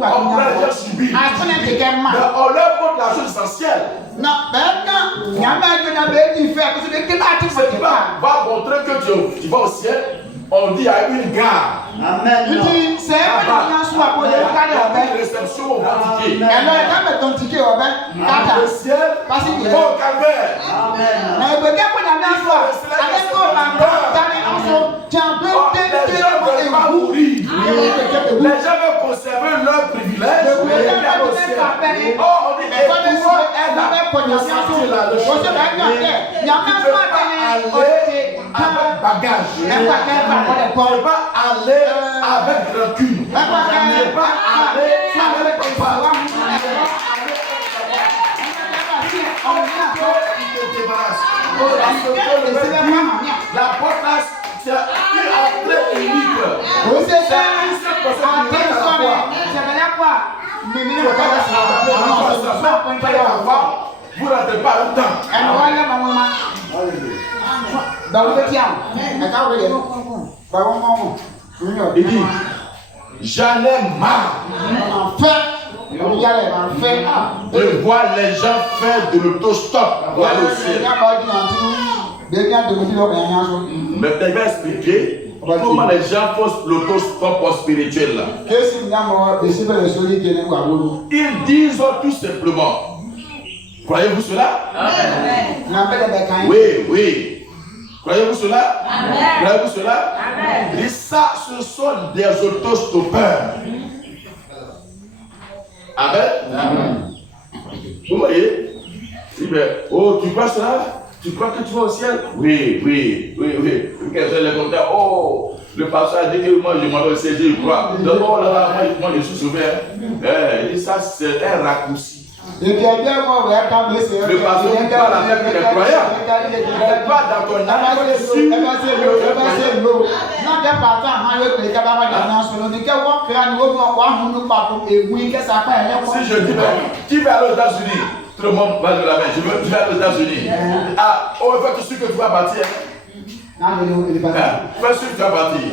prend les gens subis. Mais on leur montre la chose essentielle. Va montrer que tu vas au ciel. On dit à une gare. Amen. Il y a une réception au ticket. Dans le ciel, au calvaire. Amen. Les gens ne veulent pas mourir. Les gens veulent conserver leur privilège. Oh, on dit que pouvoir est là. Tu peux pas aller avec bagage. Tu ne peux pas aller avec rancune. Tu ne peux pas aller avec papa. La porte là, c'est une entrée unique. C'est une seule personne qui vient à la fois. Vous n'entrez pas longtemps. Il dit, j'en ai marre de voir les gens faire de l'autostop pour aller au ciel. Mais tu vas expliquer comment les gens font l'autostop spirituel là. Ils disent tout simplement, croyez-vous cela? Oui, oui. Croyez-vous cela? Croyez-vous cela? Et ça, ce sont des autostoppeurs. Amen. Vous voyez? Oh, tu crois cela? Tu crois que tu vas au ciel? Oui, oui, oui, oui. Quelqu'un les contents. Oh, le pasteur a dit que moi je m'en vais au ciel, je crois. Donc, oh là là, moi je suis sauvé. Il dit ça, c'est un raccourci. Le pasteur parle avec les croyants. Mais pas dans ton âme, si je dis, qui va aller aux États-Unis? Tout le monde va de la main. Tu vas aller aux États-Unis. Ah, on va faire tout ce que tu vas partir. Fais ce que tu vas partir.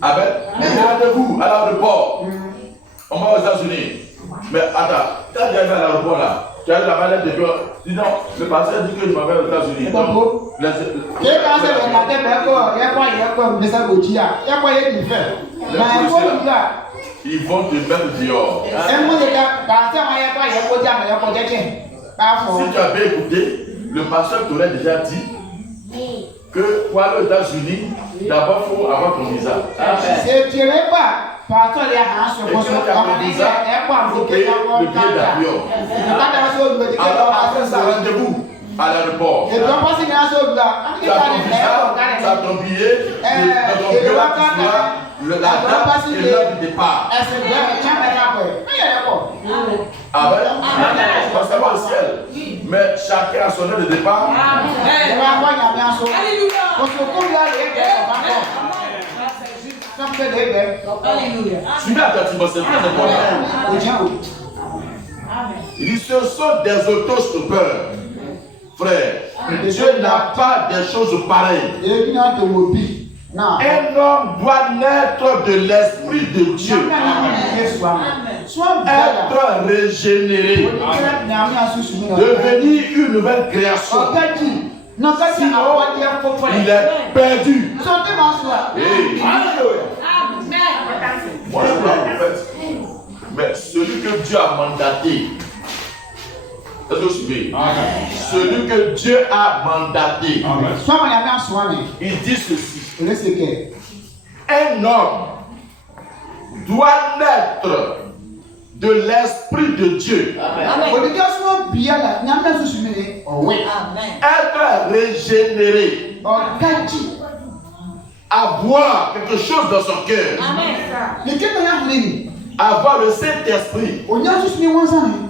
Amen. Rendez-vous à l'aéroport. On va aux États-Unis. Mais attends, quand tu arrives à l'aéroport là, tu arrives là-bas, là, dis non, le pasteur dit que je m'en vais aux États-Unis. Ils vont te mettre dehors. Si tu avais écouté, le pasteur t'aurait déjà dit que pour aller aux États-Unis, d'abord il faut avoir ton visa. Et quand tu as ton visa, il faut payer le billet d'avion. Alors après ça, rendez-vous à l'aéroport. Tu as ton visa, tu as ton billet, ton billet là, la date et l'heure du départ. Amen. On s'en va au ciel. Mais chacun a son heure de départ. Suivez attentivement, c'est très important. Il dit, ce sont des autostoppeurs. Frère, Dieu n'a pas des choses pareilles. Un homme doit naître de l'Esprit de Dieu. Être régénéré. Devenir une nouvelle création. Sinon, il est perdu. Moi, je crois en fait. Mais celui que Dieu a mandaté, est-ce que vous suivez? Celui que Dieu a mandaté, il dit ceci. Un homme doit naître de l'Esprit de Dieu. Être régénéré. Avoir quelque chose dans son cœur. Avoir le Saint-Esprit.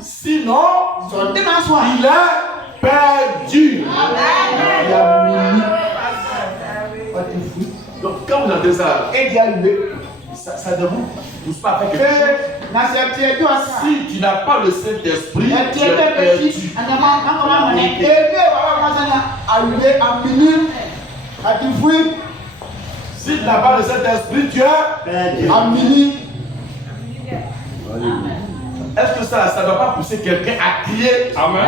Sinon, il est perdu. Donc quand vous entendez ça, ça ne vous pousse pas à faire quelque chose. Si tu n'as pas le Saint-Esprit, tu es perdu. Si tu n'as pas le Saint-Esprit, tu es perdu. Est-ce que ça ne va pas pousser quelqu'un à crier? Amen.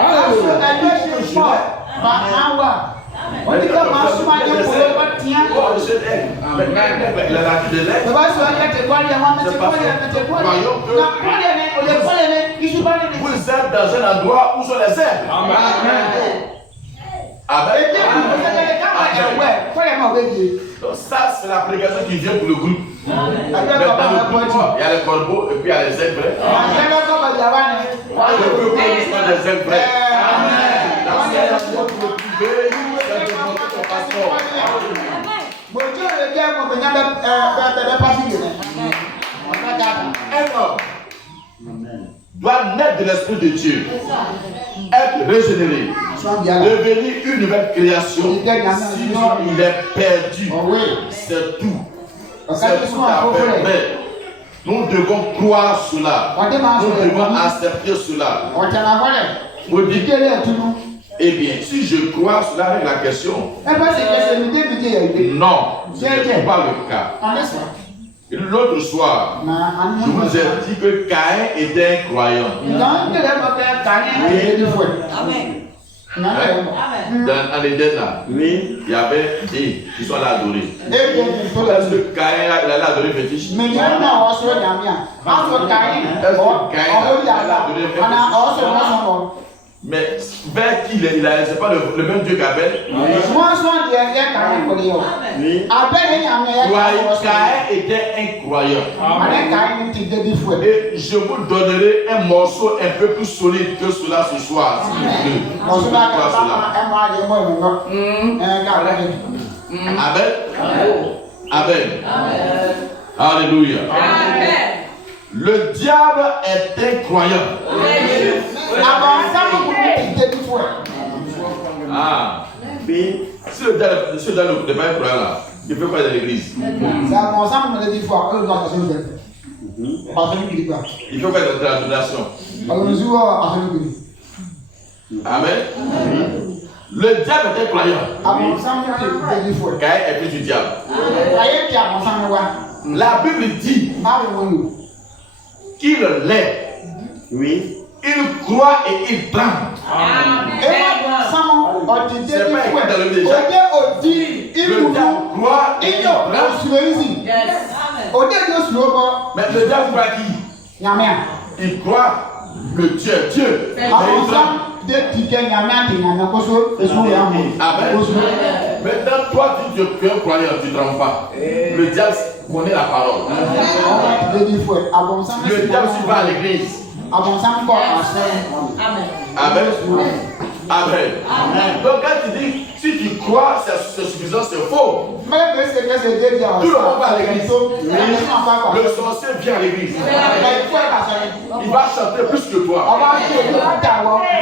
Oh, c'est elle. Mais la nature de l'aigle. Vous êtes dans un endroit où sont les aigles. Amen. Donc ça, c'est la prédication qui vient pour le groupe. Mais dans le groupe, il y a les corbeaux et puis il y a les aigles vrais. Le groupe sont des aigles vrais. Dans ce cas-là, vous pouvez trouver ton passeport. Un homme doit naître de l'Esprit de Dieu, être régénéré, devenir une nouvelle création. Sinon, il est perdu. C'est tout. C'est tout à faire. Mais nous devons croire cela. Nous devons accepter cela. Vous dites, eh bien, si je crois cela avec la question, non, ce n'est pas le cas. L'autre soir, je vous ai dit que Caïn était un croyant. Dans l'Éden, il y avait des qui sont allés adorer. Est-ce que Caïn allait adorer fétiche? Est-ce que Caïn allait adorer fétiche? Mais vers qui c'est pas le même Dieu qu'Abel. Caïn était un croyant. Et je vous donnerai un morceau un peu plus solide que cela ce soir. Amen. Amen. Alléluia. Le diable est un croyant. Ah. Si le diable n'est pas un croyant là, il fait quoi dans l'église? Il fait quoi dans la donation? Amen. Le diable est un croyant. Caïn est plus du diable. La Bible dit qu'il l'est. Oui. Il croit et il tremble. C'est pas écrit dans le déjà. Le diable croit et il tremble. Mais le diable croit qui? Il croit que Dieu est Dieu. Mais il tremble. Amen. Maintenant, toi, tu es un croyant, tu ne trembles pas. Le diable connaît la parole. Le diable, tu vas à l'église. Amen. Amen. Amen. Donc quand tu dis, si tu crois, c'est suffisant, c'est faux. Tout le monde va à l'église. Le sorcier vient à l'église. Il va chanter plus que toi. Il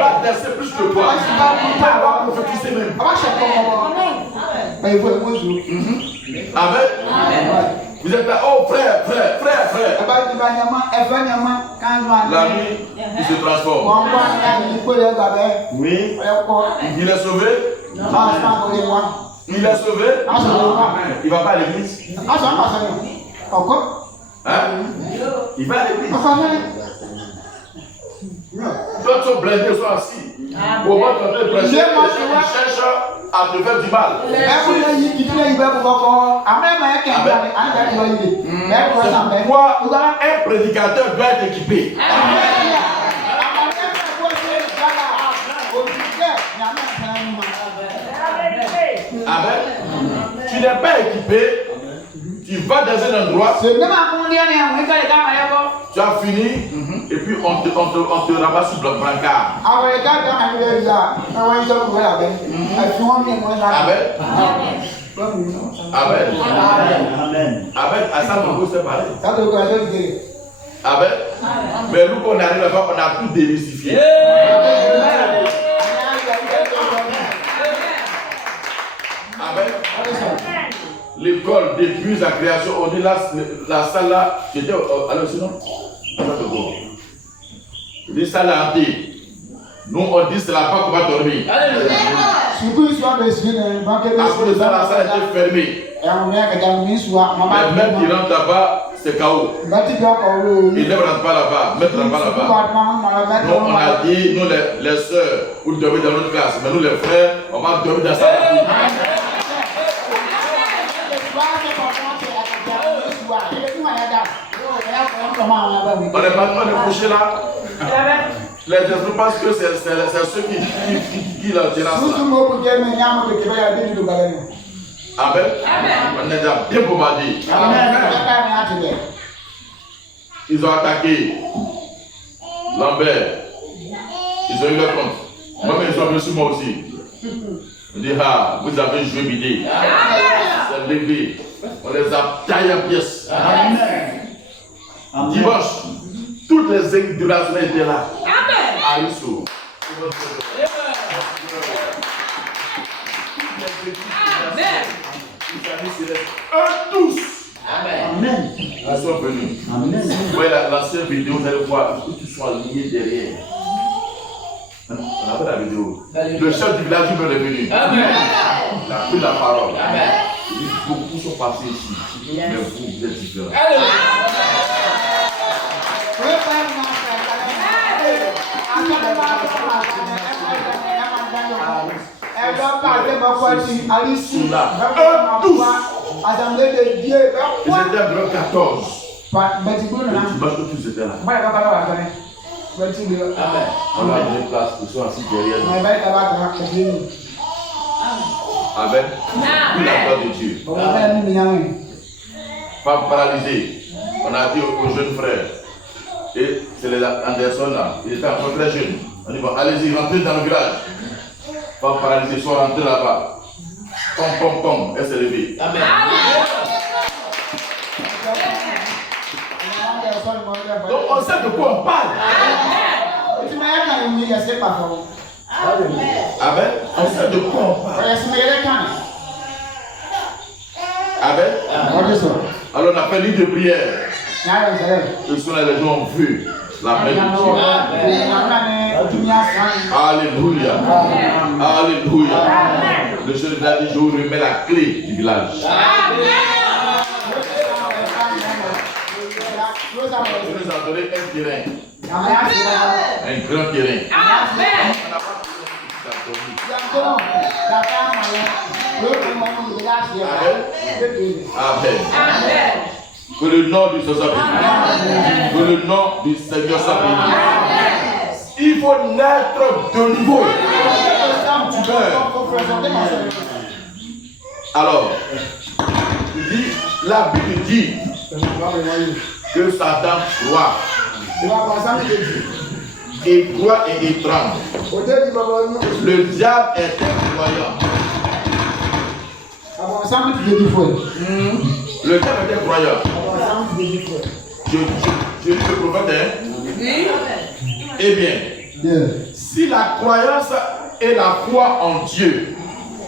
va danser plus que toi. Il va prophétiser même. Amen. Vous êtes là, oh frère. La nuit, il se transforme. Oui. Il est sauvé. Il est sauvé. Il va pas à l'église. Hein? Il va à l'église. D'autres sont blindés, sont assis. Au moment de prêcher, ils cherchent à te faire du mal. Pourquoi un prédicateur doit être équipé? Amen. Tu n'es pas équipé. Tu vas dans un endroit, tu as fini, et puis on te ramasse sur le brancard. Amen. Amen. Amen. À ça, on peut se parler. Amen. Mais nous, quand on arrive là-bas, on a tout démystifié. Amen. L'école depuis la création, on dit là, la salle là, j'étais alors sinon, les salles hantées. Nous on dit c'est là pas qu'on va dormir. Après ça, la salle était fermée. Même qui rentre là-bas, c'est chaos. Ils ne rentrent pas là-bas, mettre là-bas là-bas. Donc on a dit, nous les sœurs, vous dormez dans notre classe, mais nous les frères, on va dormir dans la salle. On est couché là. Les esprits pensent que c'est ceux qui leur tirent Amen. On est déjà bien bombardé. Ils ont attaqué Lambert. Ils ont eu leur compte. Moi-même, ils ont reçu moi aussi. On dit, ah, vous avez joué bidé. C'est levé. On les a taillés en pièces. Dimanche, toutes les équipes de la semaine étaient là. À Issou. Tous. Amen. Ils sont venus. Amen. Vous voyez l'ancienne vidéo, vous allez voir, il faut qu'ils soient liés derrière. On a fait la vidéo. Le chef du village est venu. Amen. Il a pris la parole. Amen. Il dit, beaucoup sont passés ici. Mais vous êtes différents. Assemblée de Dieu. Ils étaient environ 14. Dimanche, tous étaient là. On a donné place, ils sont assis derrière nous. Amen. Pour la gloire de Dieu. Femme paralysée. On a dit aux jeunes frères. Et c'est les Anderson là. Ils étaient encore très jeunes. On dit bon, allez-y, rentrez dans le village. Femme paralysée, sont rentrés là-bas. Pom, pom, pom. Elle s'est levée. Amen. Donc on sait de quoi on parle. Amen. On sait de quoi on parle. Amen. Alors on a fait une ligne de prière. Et sur les gens ont vu la main de Dieu. Alléluia. Alléluia. Le chef de village dit, je vous remets la clé du village. Je nous ai donné un terrain. Un grand terrain. Amen. Que le nom du Seigneur soit béni. Que le nom du Seigneur soit béni. Il faut naître de nouveau. Alors, la Bible dit que Satan croit. Et croit et il tremble. Le diable est incroyant. Le diable est incroyant. Je lis le prophète. Eh bien, si la croyance et la foi en Dieu,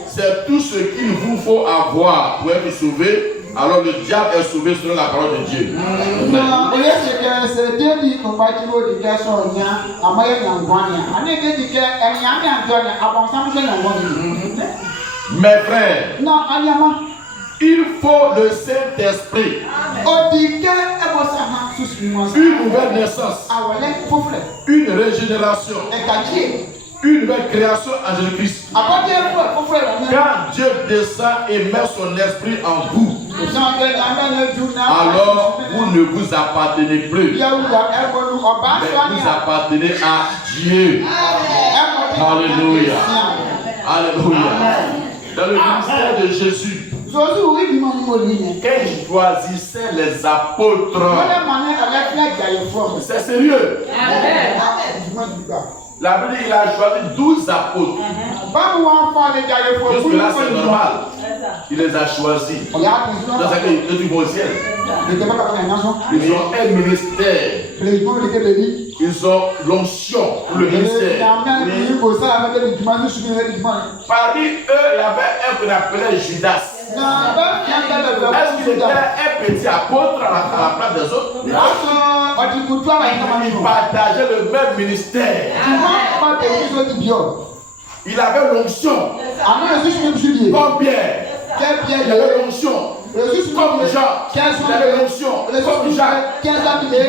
c'est tout ce qu'il vous faut avoir pour être sauvé, alors le diable est sauvé selon la parole de Dieu. Mes frères, il faut le Saint-Esprit, une nouvelle naissance, une régénération, une nouvelle création en Jésus-Christ. Quand Dieu descend et met son esprit en vous, alors vous ne vous appartenez plus, mais vous appartenez à Dieu. Alléluia. Alléluia. Dans le ministère de Jésus, il choisissait les apôtres. C'est sérieux. La Bible, il a choisi 12 apôtres. Jusque là, c'est normal. Il les a choisis. Dans ce cas, il est du bon ciel. Ils ont un ministère. Ils ont l'onction pour le ministère. Parmi eux, il y avait un qu'on appelait Judas. Est-ce qu'il était un petit apôtre à la place des autres? Il partageait le même ministère. Il avait l'onction. Comme Pierre. Il avait l'onction. Comme Jean. Il avait l'onction. Comme Jacques. Il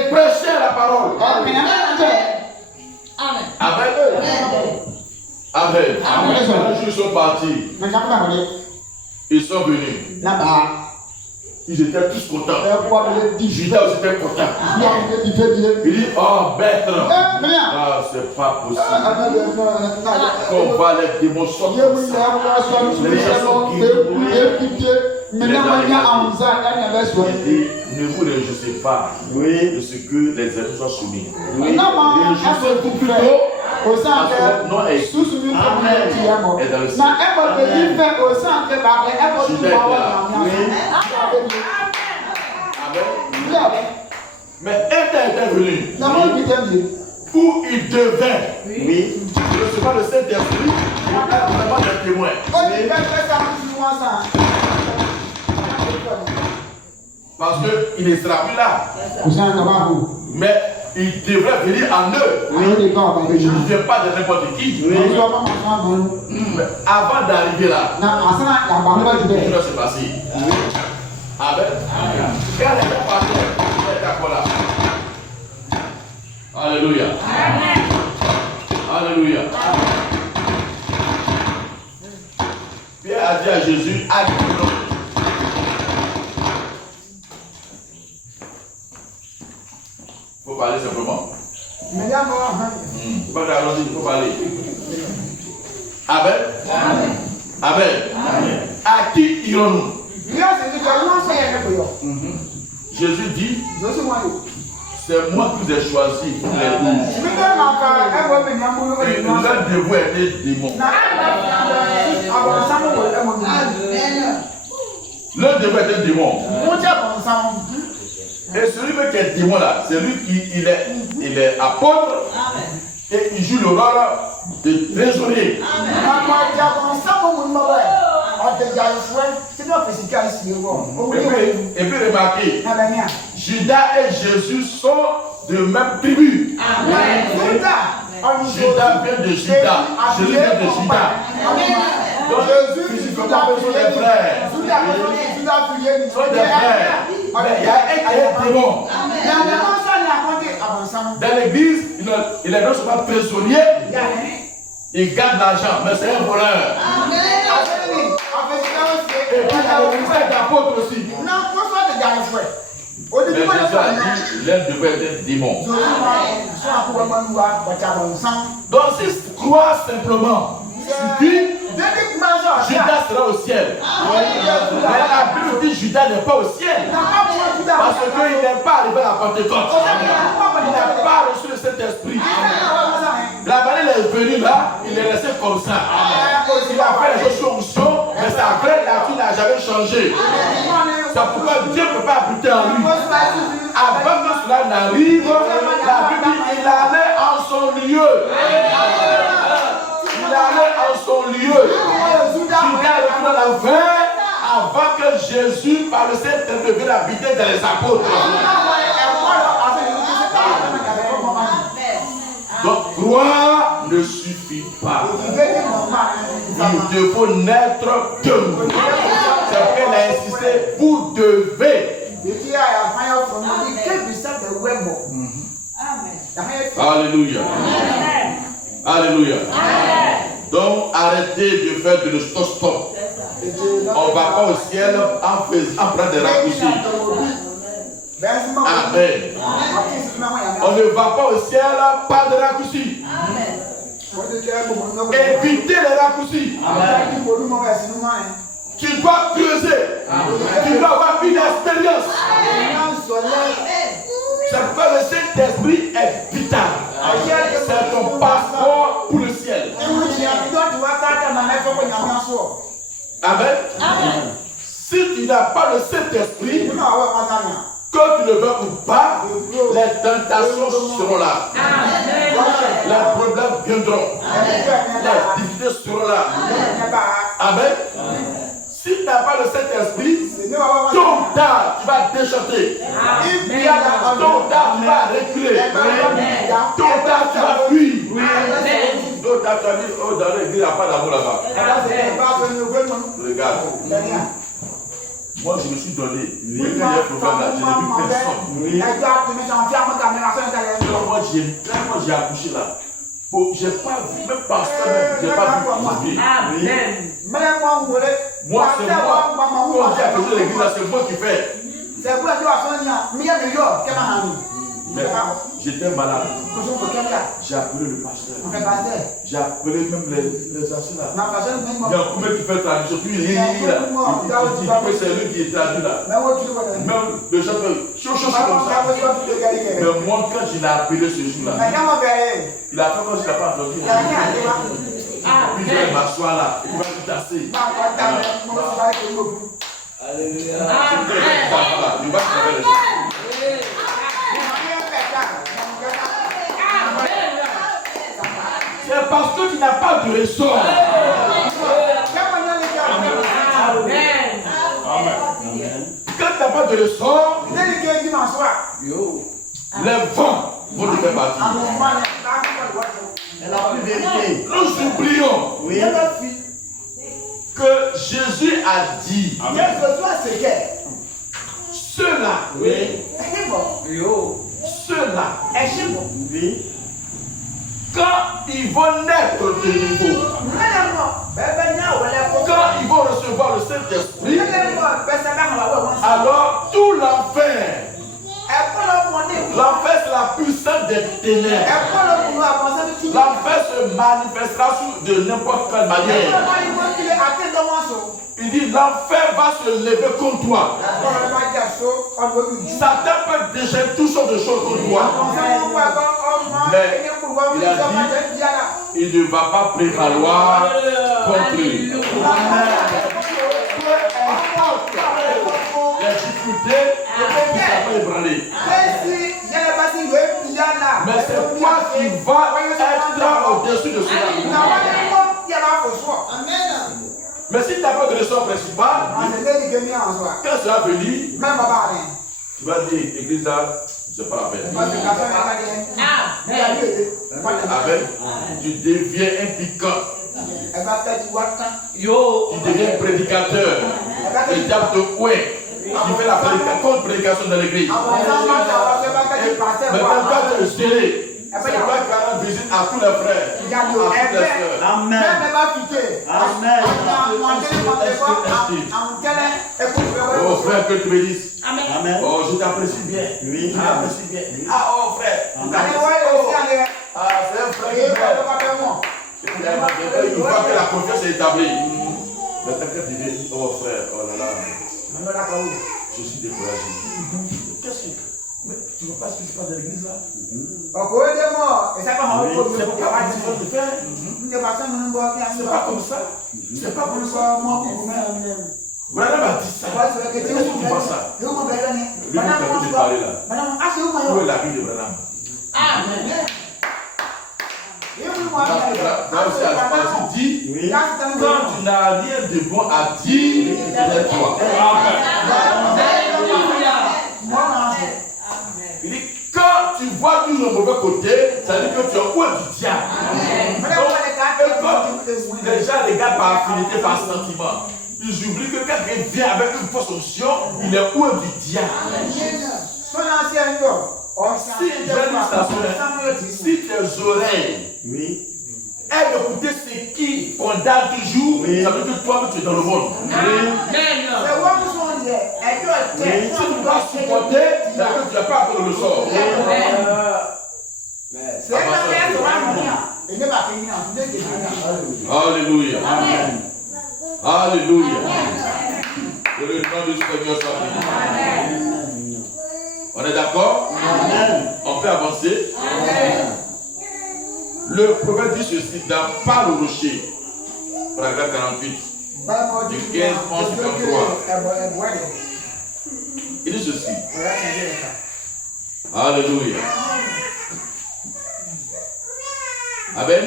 prêchait la parole. Amen. Amen. Un jour, ils sont partis. Ils sont venus. Ils étaient tous contents. Judas aussi était content. Il dit, oh maître, ah, c'est pas possible. Qu'on va les démons sortir. Les gens sont guéris. Ne vous réjouissez pas de ce que les ennemis sont soumis. Réjouissez-vous plutôt parce que non est dans le ciel. Mais est intervenu où il devait recevoir le Saint-Esprit pour être vraiment des témoins. Parce qu'il ne sera plus là. Mais il devrait venir en eux. Je ne viens pas de n'importe qui. Mais avant d'arriver là, qu'est-ce qui va se passer? Amen. Quand elle est partie, elle est d'accord là. Alléluia. Alléluia. Pierre a dit à Jésus, accueille-nous. Il faut parler simplement. Il faut parler. Amen. Amen. À qui irons-nous? Jésus dit, c'est moi qui vous ai choisi pour les 12. Et l'un de vous était démon. L'un de vous était démon. Et celui qui est démon là, c'est lui qui il est apôtre et il joue le rôle de trésorier. Et puis remarquez, Judas et Jésus sont de même tribu. Judas vient de Judas, Jésus vient de Judas. Donc Jésus physiquement sont des frères. Sont des frères. Mais il y a un qui est démon. Dans l'église, il est non seulement prisonnier, il garde l'argent, mais c'est un voleur. Et puis il y a le ministère d'apôtre aussi. Mais Jésus a dit, l'un devait être démon. Donc si croire simplement, suffit, Judas sera au ciel. Mais la Bible dit Judas n'est pas au ciel. Parce qu'il n'est pas arrivé à la Pentecôte. Il n'a pas reçu le Saint-Esprit. La manière est venue là, il est resté comme ça. Il a fait les choses sous onction, mais sa vraie nature n'a jamais changé. C'est pourquoi Dieu ne peut pas habiter en lui. Avant que cela n'arrive, la Bible dit il allait en son lieu. Il allait en son lieu. Judas est dans l'enfer avant que Jésus, par le Saint-Esprit, vienne habiter dans les apôtres. Donc, croire ne suffit pas. Nous devons naître de nouveau. C'est ce qu'elle a insisté. Vous devez. Alléluia. Alléluia. Donc, arrêtez de faire de stop-stop. On ne va pas au ciel en prenant des raccourcis. Amen. On ne va pas au ciel, pas de raccourcis. Évitez les raccourcis. Tu dois creuser. Tu dois avoir une expérience. C'est pourquoi le Saint-Esprit est vital. C'est ton passeport pour le ciel. Amen. Si tu n'as pas le Saint-Esprit, que tu ne veux ou pas, les tentations seront là. Les problèmes viendront. Les difficultés seront là. Amen. Si tu n'as pas le Saint-Esprit, tôt ou tard, tu vas déchanter. Tôt ou tard, tu vas reculer. Tôt ou tard, tu vas fuir. Tôt ou tard, tu vas dire, oh, dans l'église, il n'y a pas d'amour là-bas. Regarde. Moi, je me suis donné. Je n'ai vu personne. Moi, j'ai accouché là. Je n'ai pas vu, même pasteur, je n'ai pas vu. Moi, c'est moi. Quand on dit à côté de l'église, c'est moi qui fais. C'est quoi tu as fait là? Mais j'étais malade. J'ai appelé le pasteur. J'ai appelé même les anciens là. Il y a un combien qui fait traduire. Puis il dit que c'est lui qui est traduit là. Même le chanteur, chaud comme ça. Mais moi, quand je l'ai appelé ce jour-là, il a fait comme s'il n'a pas entendu. Puis je vais m'asseoir là. Il va tout tasser. Alléluia. Il va travailler les choses. C'est parce que tu n'as pas de ressort. Quand tu n'as pas de ressort, les vents vont te faire partir. Nous oublions que Jésus a dit ceux-là, quand ils vont naître de nouveau, quand ils vont recevoir le Saint-Esprit, alors tout l'enfer, l'enfer c'est la puissance des ténèbres. L'enfer se manifestera sous de n'importe quelle manière. Il dit l'enfer va se lever contre toi. Satan peut déchaîner toutes sortes de choses contre toi. Mais il a dit il ne va pas prévaloir contre lui. Les difficultés ne sont pas ébranlées. Mais c'est toi qui vas être au-dessus de cela. Mais si tu n'as pas de ressort principal, quand cela venir, tu vas dire, église là, c'est pas la peine. Amen. Tu deviens un piquant. Tu deviens prédicateur. Le diable te coin. Tu fais la contre-prédication dans l'église. Maintenant, quand tu es zélé, c'est toi qui vas rendre visite à tous les frères, à toutes les sœurs. Amen. Oh frère, que tu me dises. Amen. Oh, je t'apprécie bien. Oui, je t'apprécie bien. Ah, oh frère. Ah, c'est un frère qui m'aime. Il voit que la confiance est établie. Maintenant, quand tu dis, oh frère, oh là là, je suis découragé. Qu'est-ce que mais tu ne vois pas ce qui se passe dans l'église là? C'est pas comme ça. C'est pas comme ça. Branham a dit ça. Qu'est-ce que tu vois ça? Lui, il a envie de parler là. Où est la vie de Branham? Amen. Quand tu dis, quand tu n'as rien de bon à dire, c'est toi. Il dit, quand tu vois tout le mauvais côté, ça veut dire que tu es au coin du diable. Donc, déjà, les gars par affinité, par sentiment, ils oublient que quand quelqu'un vient avec une fausse option, il est au coin du diable. Si tes oreilles aiment écouter ce qui condamne toujours, ça veut dire que toi, tu es dans le monde. Si tu ne peux pas supporter, ça veut dire que tu n'as pas encore le sort. Alléluia. Alléluia. Que le nom du Seigneur soit béni. On est d'accord? On peut avancer? Le prophète dit ceci dans Pas le rocher, paragraphe 48, du 15, 11, 23. Il dit ceci. Alléluia. Amen.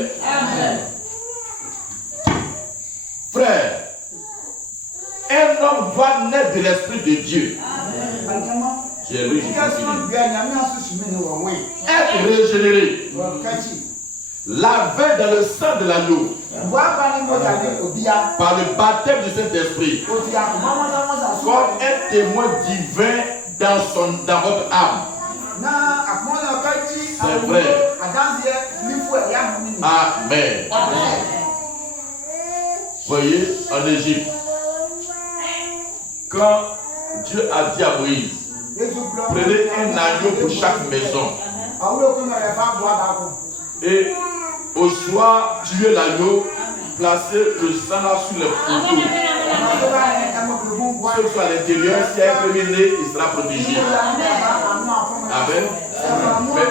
Frère, un homme doit naître de l'Esprit de Dieu. J'ai lu, j'ai continue. Être régénéré. Lavé dans le sang de l'agneau. Par le baptême du Saint-Esprit. Soit un témoin divin dans votre âme. C'est vrai. Amen. Voyez, en Égypte, Quand Dieu a dit à Moïse, prenez un agneau pour chaque maison. Et au soir, tuez l'agneau, placez le sang là sur le poteau. Ceux qui sont à l'intérieur, s'il y a un premier-né, il sera protégé. Amen. Mais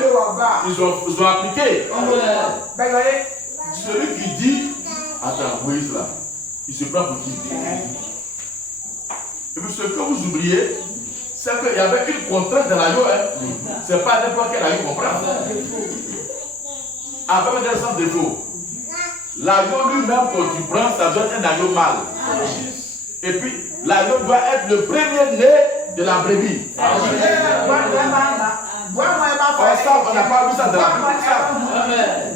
ils ont appliqué. Celui qui dit, attends, Moïse là, il se prend pour qui? Et puis ce que vous oubliez, c'est qu'il y avait une contrainte dans l'agneau. Ce n'est pas n'importe quel agneau qu'on prend. Avec un sans défaut. L'agneau lui-même, quand tu prends, ça doit être un agneau mâle. Et puis, l'agneau doit être le premier-né de la brebis. On n'a pas vu ça dans la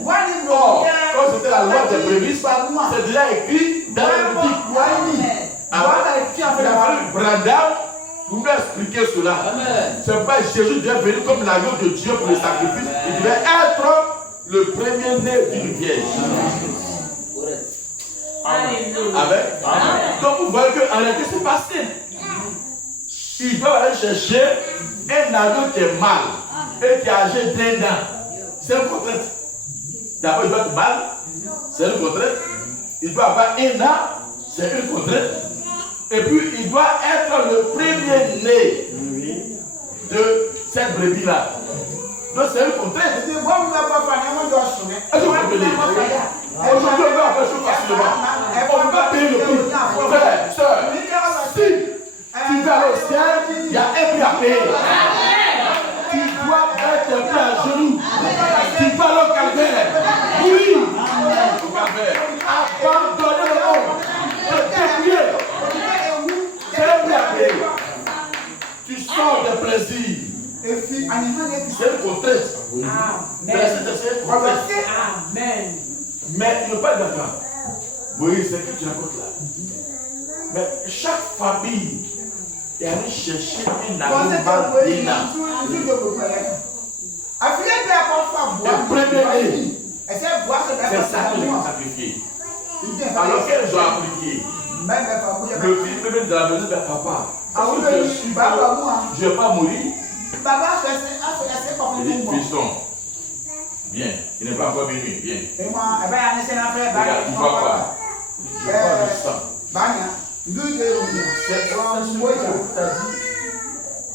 Bible. Or, quand c'était la loi des brebis, c'est déjà écrit dans le Levitique. Il a fallu Brandam pour nous expliquer cela. Ce n'est pas Jésus devait venir comme l'agneau de Dieu pour le sacrifice. Il devait être le premier-né d'une vierge. Amen. Donc vous voyez qu'en réalité c'est passé. Il doit aller chercher un agneau qui est mâle et qui a âgé d'un an. C'est une contrainte. D'abord il doit être mâle, c'est une contrainte. Il doit avoir un an, c'est une contrainte. Et puis il doit être le premier-né de cette brebis-là. Donc c'est une contrainte. Est-ce que vous comprenez? Aujourd'hui, on va faire chose facilement. On va payer le prix. Frère, soeur, si tu vas au ciel, il y a un prix à payer. Tu dois être un peu à genoux. Tu vas au calvaire. Oui, au calvaire. Abandonner le monde. Te débrouiller. C'est un prix à payer. Tu sors de plaisir. C'est une contrainte. C'est une contrainte. Amen. Mais il ne veut pas d'accord. Oui, c'est ce que tu racontes là. Mais chaque famille est allée chercher un animal d'Ina. Le premier-né, c'est ça qu'ils ont sacrifié. Alors qu'elles ont appliqué. Le fils premier de la maison de papa. Je suis pas, je ne vais pas mourir. Il dit, fiston. Bien, il n'est pas encore minuit, bien. Regarde, tu vois quoi? Je vois le sang. C'est ce que t'a dit.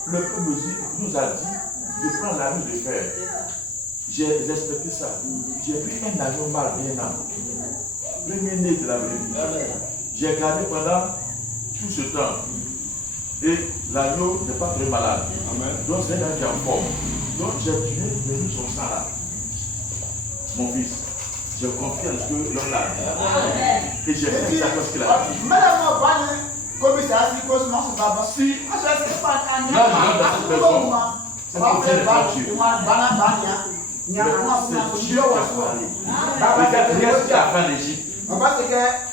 Le peuple nous a dit de prendre l'agneau de fer. J'ai respecté ça. J'ai pris un agneau mâle bien âme. Premier-né de la brebis. J'ai gardé pendant tout ce temps. Et l'agneau n'est pas très malade. Donc c'est un agneau qui est en forme. Donc j'ai tué son sang là. Mon fils, je confie en ce que l'homme l'a dit. Et j'ai fait ça parce qu'il a dit. Si, là, je donne dans cette maison, c'est pour dire de Dieu. C'est Dieu qui a parlé. Regarde ce qu'il a fait en Égypte.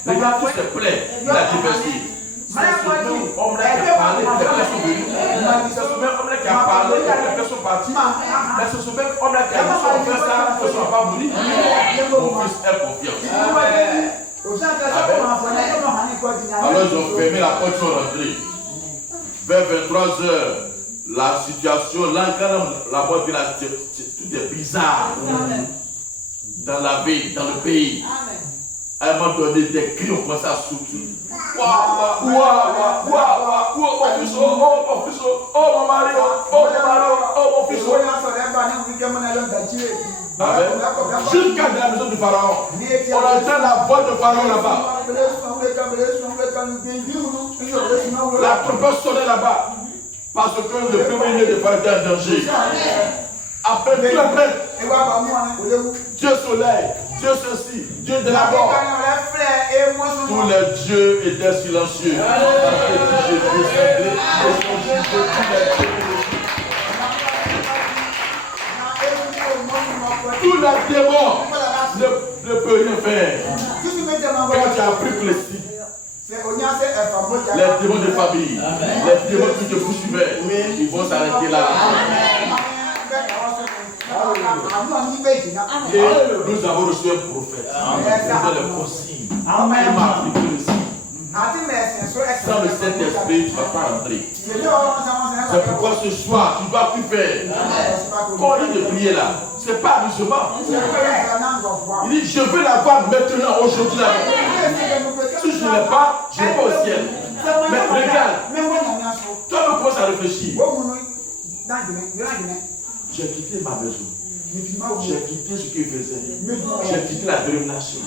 Regarde tous ces plaies qu'il a déversées. C'est ce même homme-là qui a parlé, les personnes sont venues. C'est ce même homme-là qui a parlé, les personnes sont parties. Mais c'est ce même homme-là qui a dit si on fait ça, on ne va pas mourir. Mon fils est confiance. Alors ils ont fermé la porte, ils sont rentrés. Vers 23h, la situation, là, quand la porte vient, tout est bizarre. Dans la ville, dans le pays. À un moment donné, des cris ont commencé à sortir. Waouh, mon fils, mon fils, mon mari, mon fils. Jusqu'à la maison du pharaon. On entend la voix de pharaon là-bas. La trompette sonnait là-bas. Parce que le premier de pharaon était en danger. Après Dieu Dieu soleil, Dieu ceci, Dieu de la mort. Tous les dieux étaient silencieux. Tous les démons ne peuvent rien faire. Quand tu as pris plaisir, les démons de famille, les démons qui te poursuivaient, ils vont s'arrêter là. Et nous avons reçu un prophète. Nous avons le consigne. Il m'a appliqué le signe. Ça sans le Saint-Esprit, tu ne vas pas rentrer. C'est pourquoi ce soir, tu dois plus faire. Quand on dit de prier là, ce n'est pas amusement. Il dit, je veux l'avoir maintenant, aujourd'hui. Si je ne l'ai pas, je ne vais pas au ciel. Mais regarde, toi tu commences à réfléchir. J'ai quitté ma maison. J'ai quitté ce qu'il faisait. J'ai quitté la dénomination.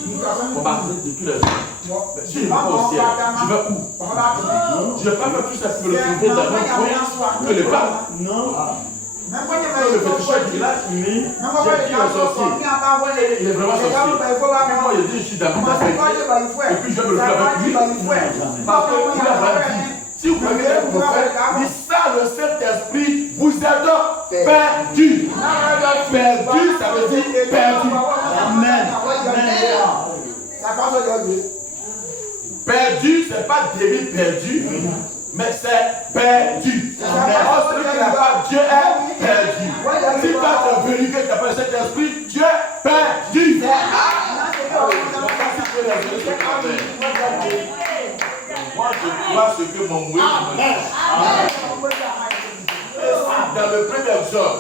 On m'a dit de tous les jours. Si je ne vais pas au ciel, je vais où? Je ne vais pas faire tout ça pour le trouver dans mon coin que le pape. Non. Quand le féticheur du village, j'ai dit un sorcier. Il est vraiment sorcier. Moi, il dit, je suis dans mon aspect. Et puis je vais me faire avec lui. Parce qu'il a dit, si vous voulez être prophète, dit ça, le Saint-Esprit vous a perdu. Perdu, ça veut dire perdu. Amen. Perdu, ce n'est pas débit perdu, mais c'est perdu. Or, celui qui n'a pas Dieu est perdu. Si toi tu es venu que tu appelles le Saint-Esprit, tu es perdu. Moi, je crois ce que mon Moïse me dit. Dans le premier exode,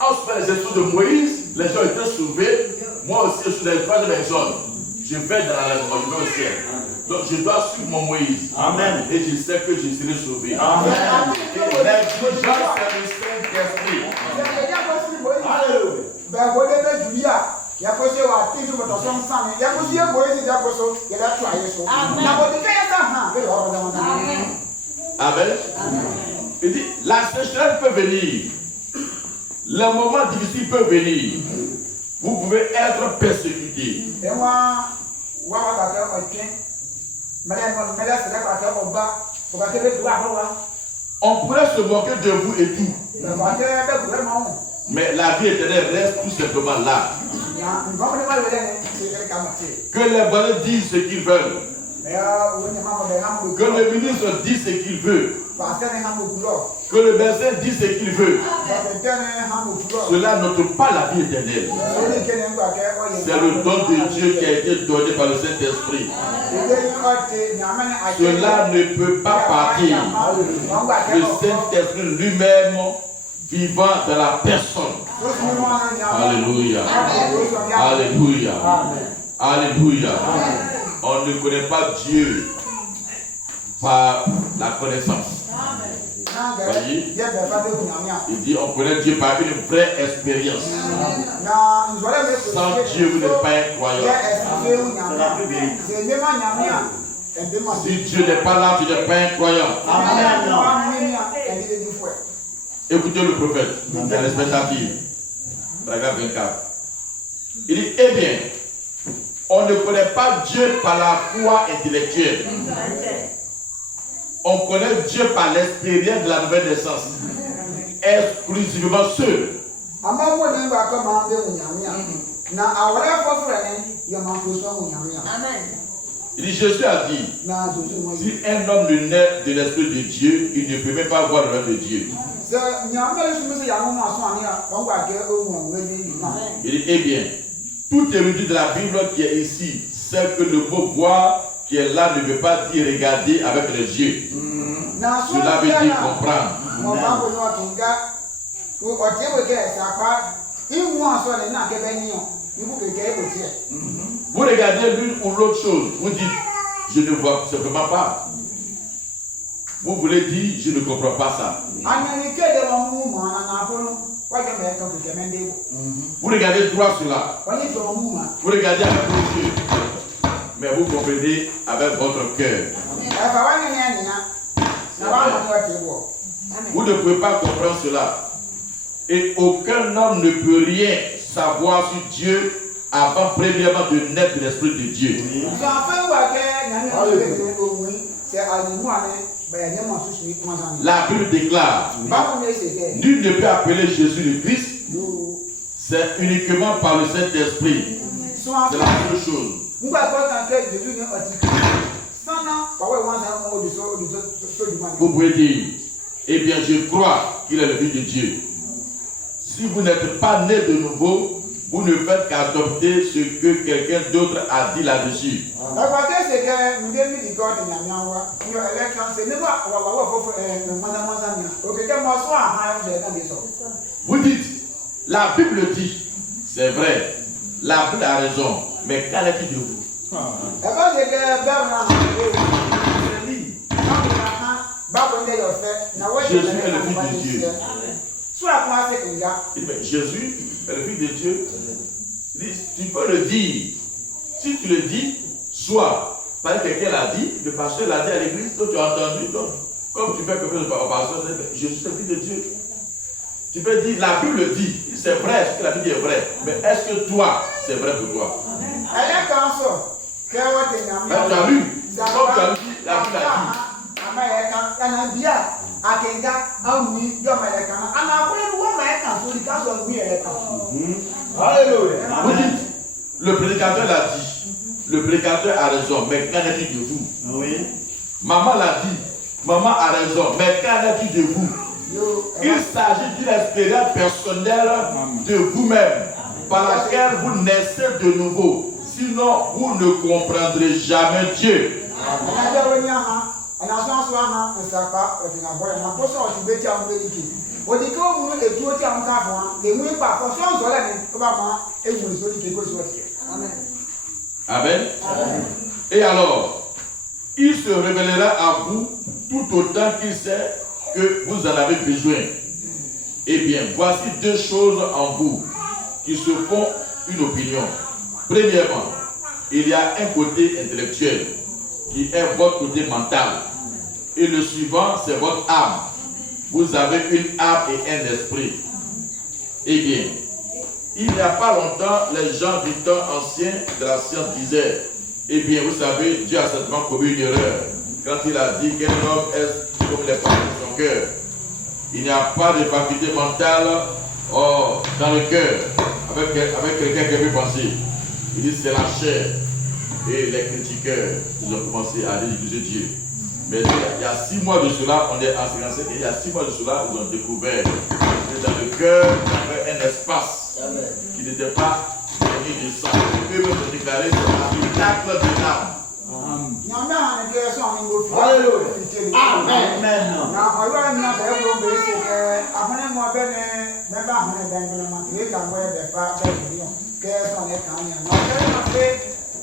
on se fait les exodes de Moïse, les gens étaient sauvés. Moi aussi, je suis dans le troisième exode. Je vais dans la je vais au ciel. Donc, je dois suivre mon Moïse. Amen. Et je sais que je serai sauvé. Amen. Et l'exigence, c'est le Saint-Esprit. Alléluia. Amen. Il dit, la sécheresse peut venir. Le moment difficile peut venir. Vous pouvez être persécuté. On pourrait se moquer de vous et tout. Mais la vie éternelle reste tout simplement là. Que les voleurs disent ce qu'ils veulent. Que le ministre dise ce qu'il veut. Que le médecin dise ce qu'il veut. Cela n'ôte pas la vie éternelle. C'est le don de Dieu qui a été donné par le Saint-Esprit. Cela ne peut pas partir. Le Saint-Esprit lui-même vivant dans la personne. Alléluia. Alléluia. Alléluia. On ne connaît pas Dieu par la connaissance. Voyez? Il dit on connaît Dieu par une vraie expérience. Sans Dieu, vous n'êtes pas un croyant. Si Dieu n'est pas là, tu n'es pas un croyant. Écoutez le prophète, c'est l'expectative. Paragraphe 24. Il dit, eh bien, on ne connaît pas Dieu par la foi intellectuelle. On connaît Dieu par l'expérience de la nouvelle naissance. Exclusivement seul. Il dit, Jésus a dit, si un homme ne naît de l'esprit de Dieu, il ne peut même pas voir le règne de Dieu. Il dit, eh bien, tout érudit de la Bible qui est ici, sait que le mot voir qui est là ne veut pas dire regarder avec les yeux. Cela veut dire comprendre. Vous regardez l'une ou l'autre chose, vous dites, je ne vois simplement pas. Vous voulez dire, je ne comprends pas ça. Vous regardez droit sur là. Vous regardez avec vos yeux. Mais vous comprenez avec votre cœur. Vous ne pouvez pas comprendre cela. Et aucun homme ne peut rien savoir sur Dieu avant premièrement de naître de l'Esprit de Dieu. La Bible déclare, nul ne peut appeler Jésus le Christ, c'est uniquement par le Saint-Esprit. C'est la seule chose. Vous pouvez dire, eh bien je crois qu'il est le Fils de Dieu. Si vous n'êtes pas né de nouveau, vous ne faites qu'adopter ce que quelqu'un d'autre a dit là-dessus. Vous dites, la Bible dit, c'est vrai, la Bible a raison, mais qu'en est-il de vous? Jésus est le Fils de Dieu. Jésus est le Fils de Dieu. Tu peux le dire. Si tu le dis, soit parce que quelqu'un l'a dit, le pasteur l'a dit à l'église, toi tu as entendu, donc, comme tu fais quelque chose au pasteur, Jésus est le Fils de Dieu. Tu peux dire, la Bible dit, c'est vrai, ce que la Bible dit est vrai, mais est-ce que toi, c'est vrai pour toi? Tu as lu, comme tu as lu, la Bible a dit. Vous dites, le prédicateur l'a dit, le prédicateur a raison, mais qu'en est-il de vous? Oui. Maman l'a dit, maman a raison, mais qu'en est-il de vous? Il s'agit d'une expérience personnelle de vous-même, par laquelle vous naissez de nouveau. Sinon, vous ne comprendrez jamais Dieu. Amen. Et alors, il se révélera à vous tout autant qu'il sait que vous en avez besoin. Eh bien, voici deux choses en vous qui se font une opinion. Premièrement, il y a un côté intellectuel qui est votre côté mental. Et le suivant, c'est votre âme. Vous avez une âme et un esprit. Eh bien, il n'y a pas longtemps, les gens du temps ancien de la science disaient, eh bien, vous savez, Dieu a certainement commis une erreur quand il a dit qu'un homme est comme les pensées de son cœur. Il n'y a pas de faculté mentale dans le cœur avec quelqu'un qui peut penser. Il dit c'est la chair. Et les critiqueurs, ils ont commencé à ridiculiser Dieu. Mais il y a 6 mois de cela, on est en 57, et il y a 6 mois de cela, ils ont découvert que dans le cœur, il y avait un espace qui n'était pas gagné de sang. Eux même se déclarer c'est un miracle de l'âme.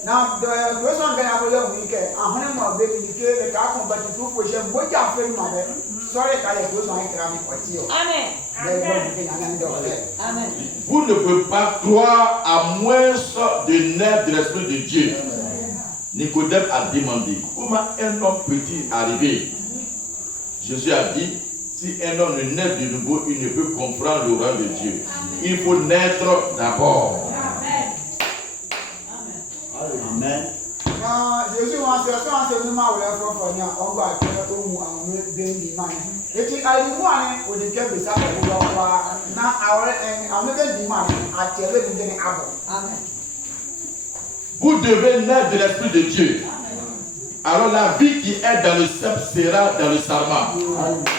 Now, the person can have a weekend. I'm going to be the car company to push him. What you are feeling, mother? Sorry, I was on it. Amen. Amen. Vous ne pouvez pas croire à moins de naître de l'Esprit de Dieu. Nicodème a demandé comment un homme peut-il arriver? Jésus a dit si un homme ne naît de nouveau, il ne peut comprendre le royaume de Dieu. Il faut naître d'abord. Amen. Jésus m'a dit, c'est un moment où il faut faire on va faire au moins un bien dimanche. Et puis, à l'imoine, on dit que ça va na un bien dimanche à tirer le dernier avant. Amen. Vous devez naître de l'Esprit de Dieu. Alors la vie qui est dans le cep sera dans le sarment.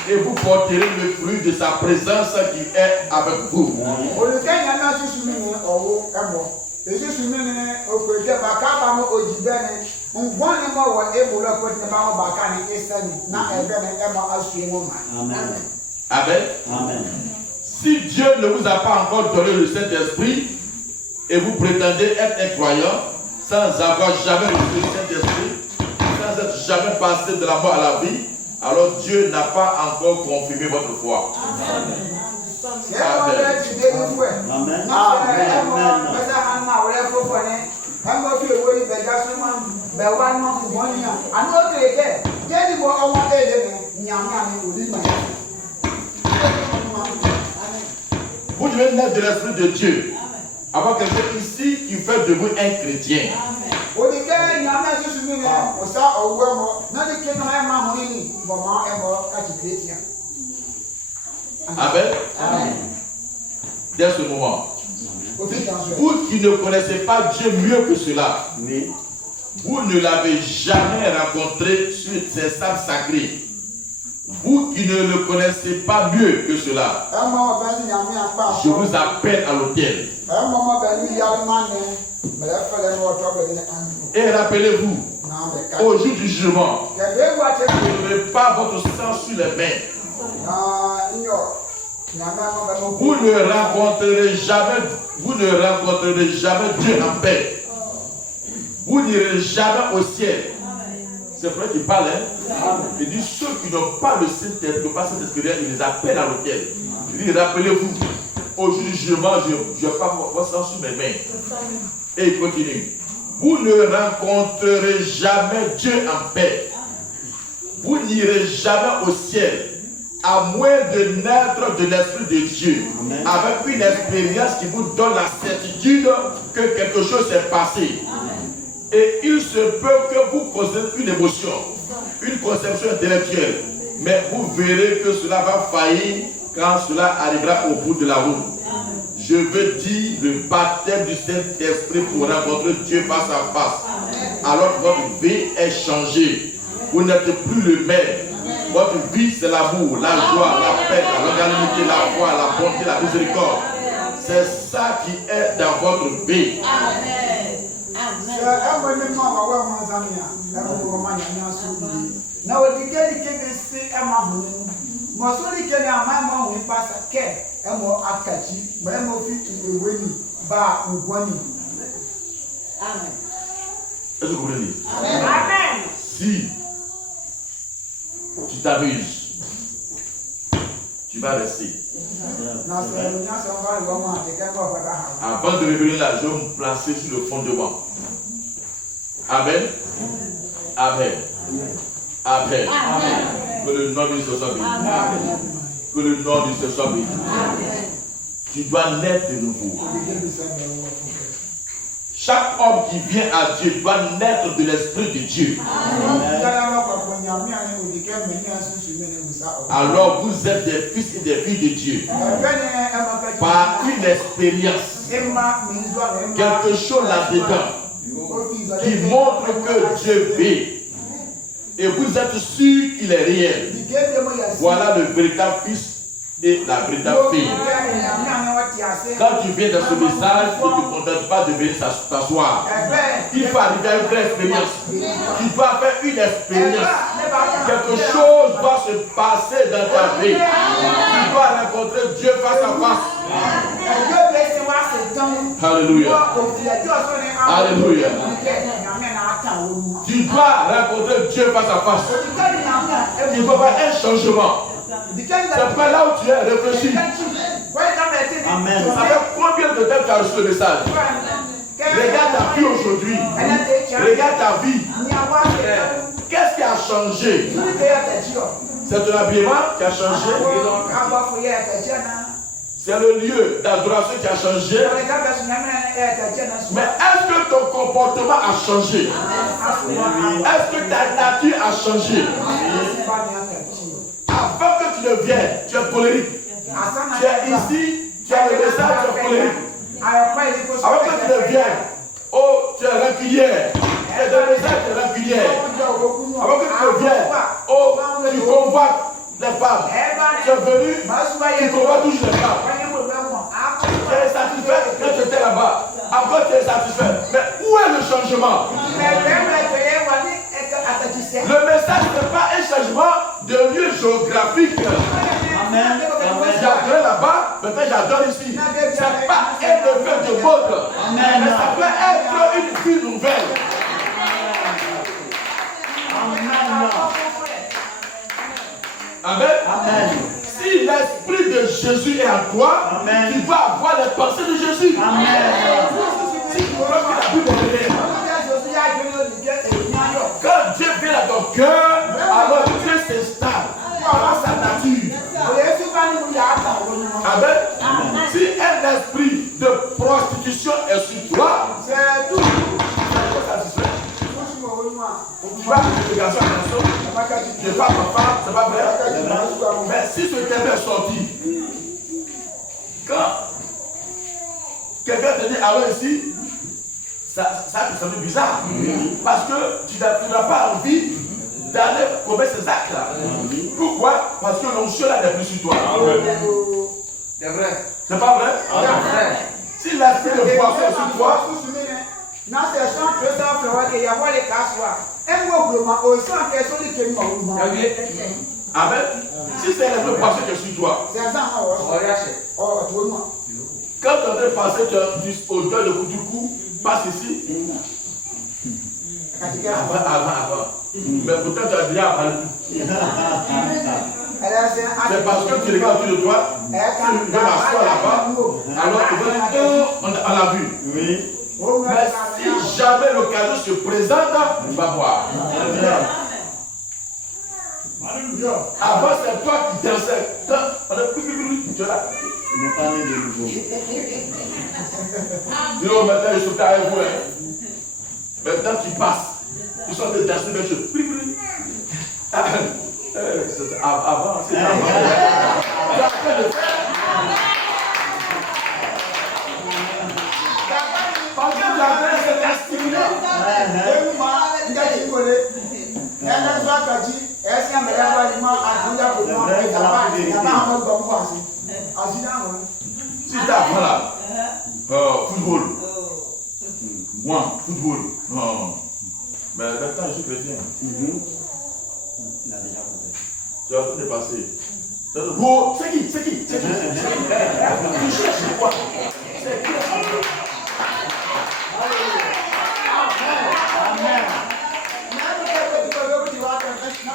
Et vous porterez le fruit de sa présence qui est avec vous. Amen. Amen. Si Dieu ne vous a pas encore donné le Saint-Esprit et vous prétendez être un croyant sans avoir jamais reçu le Saint-Esprit, sans être jamais passé de la mort à la vie, alors Dieu n'a pas encore confirmé votre foi. Amen. Vous devez naître de l'Esprit de Dieu. Avoir quelqu'un ici qui fait de vous un chrétien. Amen. Amen. Dès ce moment, vous qui ne connaissez pas Dieu mieux que cela, vous ne l'avez jamais rencontré sur ces sables sacrés. Vous qui ne le connaissez pas mieux que cela, je vous appelle à l'autel. Et rappelez-vous, Au jour du jugement, vous ne mettez pas votre sang sur les mains. Vous ne rencontrerez jamais Dieu en paix. Vous n'irez jamais au ciel. C'est vrai qu'il parle, hein? Il dit ceux qui n'ont pas le Saint-Esprit, il les appelle à l'autel. Il dit rappelez-vous, au jour du jugement, je n'ai pas votre sang sur mes mains. Et il continue. Vous ne rencontrerez jamais Dieu en paix. Vous n'irez jamais au ciel, à moins de naître de l'Esprit de Dieu, avec une expérience qui vous donne la certitude que quelque chose s'est passé. Et il se peut que vous causez une émotion, une conception intellectuelle, mais vous verrez que cela va faillir quand cela arrivera au bout de la route. Je veux dire le baptême du Saint-Esprit pour rencontrer Dieu face à face. Alors que votre vie est changée. Vous n'êtes plus le même. Votre vie, c'est l'amour, la joie, la paix, la longanimité, la foi, la bonté, la miséricorde. C'est ça qui est dans votre vie. Est-ce que vous comprenez? Amen. Si tu t'amuses, tu vas rester. Avant de révéler là, je vais me placer sur le fondement. Amen. Amen. Amen. Amen. Que le nom du Seigneur soit béni. Que le nom du Seigneur soit béni. Tu dois naître de nouveau. Chaque homme qui vient à Dieu doit naître de l'Esprit de Dieu. Alors vous êtes des fils et des filles de Dieu. Par une expérience. Quelque chose là-dedans qui montre que Dieu vit. Et vous êtes sûr qu'il est réel. Voilà le véritable fils et la véritable fille. Quand tu viens dans ce message, ne te contente pas de venir t'asseoir. Il faut arriver à une vraie expérience. Tu dois faire une expérience. Quelque chose doit se passer dans ta vie. Tu dois rencontrer Dieu face à face. Alléluia. Alléluia. Tu dois rencontrer Dieu face à face. Il faut faire un changement. C'est pas là où tu es, réfléchis. Amen. Ça fait combien de temps tu as reçu le message? Regarde ta vie aujourd'hui. Regarde ta vie. Qu'est-ce qui a changé? C'est ton habillement qui a changé. C'est le lieu d'adoration qui a changé. Mais est-ce que ton comportement a changé? Est-ce que ta nature a changé? Avant que tu ne viennes, tu es colérique. Tu es ici, tu as le message, tu es colérique. Avant que tu ne viennes, oh, tu es rancunière. Tu es dans le message, tu es rancunière. Avant que tu ne viennes, oh, tu convoites les femmes. Tu es venu, tu convoites toujours les femmes. Tu es satisfait quand tu étais là-bas. Encore tu es satisfait. Mais où est le changement? Le message n'est pas un changement de lieu géographique. Amen. J'adore là-bas, maintenant j'adore ici. Ce n'est pas un effet de mode. Mais ça peut être une vie nouvelle. Amen. Amen. Si l'esprit de Jésus est en toi, amen, tu vas avoir les pensées de Jésus. Amen. Si tu crois que la Bible est vraie, quand Dieu vient à ton cœur, alors Dieu s'installe dans sa nature. Amen. Si un esprit de prostitution est sur toi, c'est tout. Tu vas faire des garçons à je ne pas ma femme, c'est pas vrai. Mais si ce thème est sorti, quand quelqu'un te dit allons ici, ça te semble bizarre. Parce que tu n'as pas envie d'aller commettre ces actes-là. Pourquoi? Parce que l'onction là n'est plus sur toi. C'est vrai. C'est pas vrai? Si l'esprit de poisson est sur toi, Non, c'est ça que ça fait qu'il y a les cassoirs. Un mot vraiment au sein que celui qui est mort. Amen. Si c'est le même passé que sur toi. C'est ça, oh, tout le monde. Quand tu es passé du hauteur de du cou, passe ici. Avant. Mais pourtant tu as déjà parlé. C'est parce que tu regardes autour de toi, tu veux m'asseoir là-bas, alors tu vas dire, on l'a vu. Oui. Mais si jamais l'occasion se présente, tu vas voir. Avant, c'est toi qui dansais. Tu es là. Il n'est pas né de nouveau. Dis-le maintenant, je suis avec vous. Maintenant, tu passes. Tu sors de danser, mais je. Avant, c'est avant. Parce que tu avais cet stimulant. Si tu apprends là, football. Moi, football. Non. Mais maintenant, je suis chrétien. Il a déjà compris. Tu vas tout dépasser. C'est qui? Tu cherches quoi? C'est qui? Amen.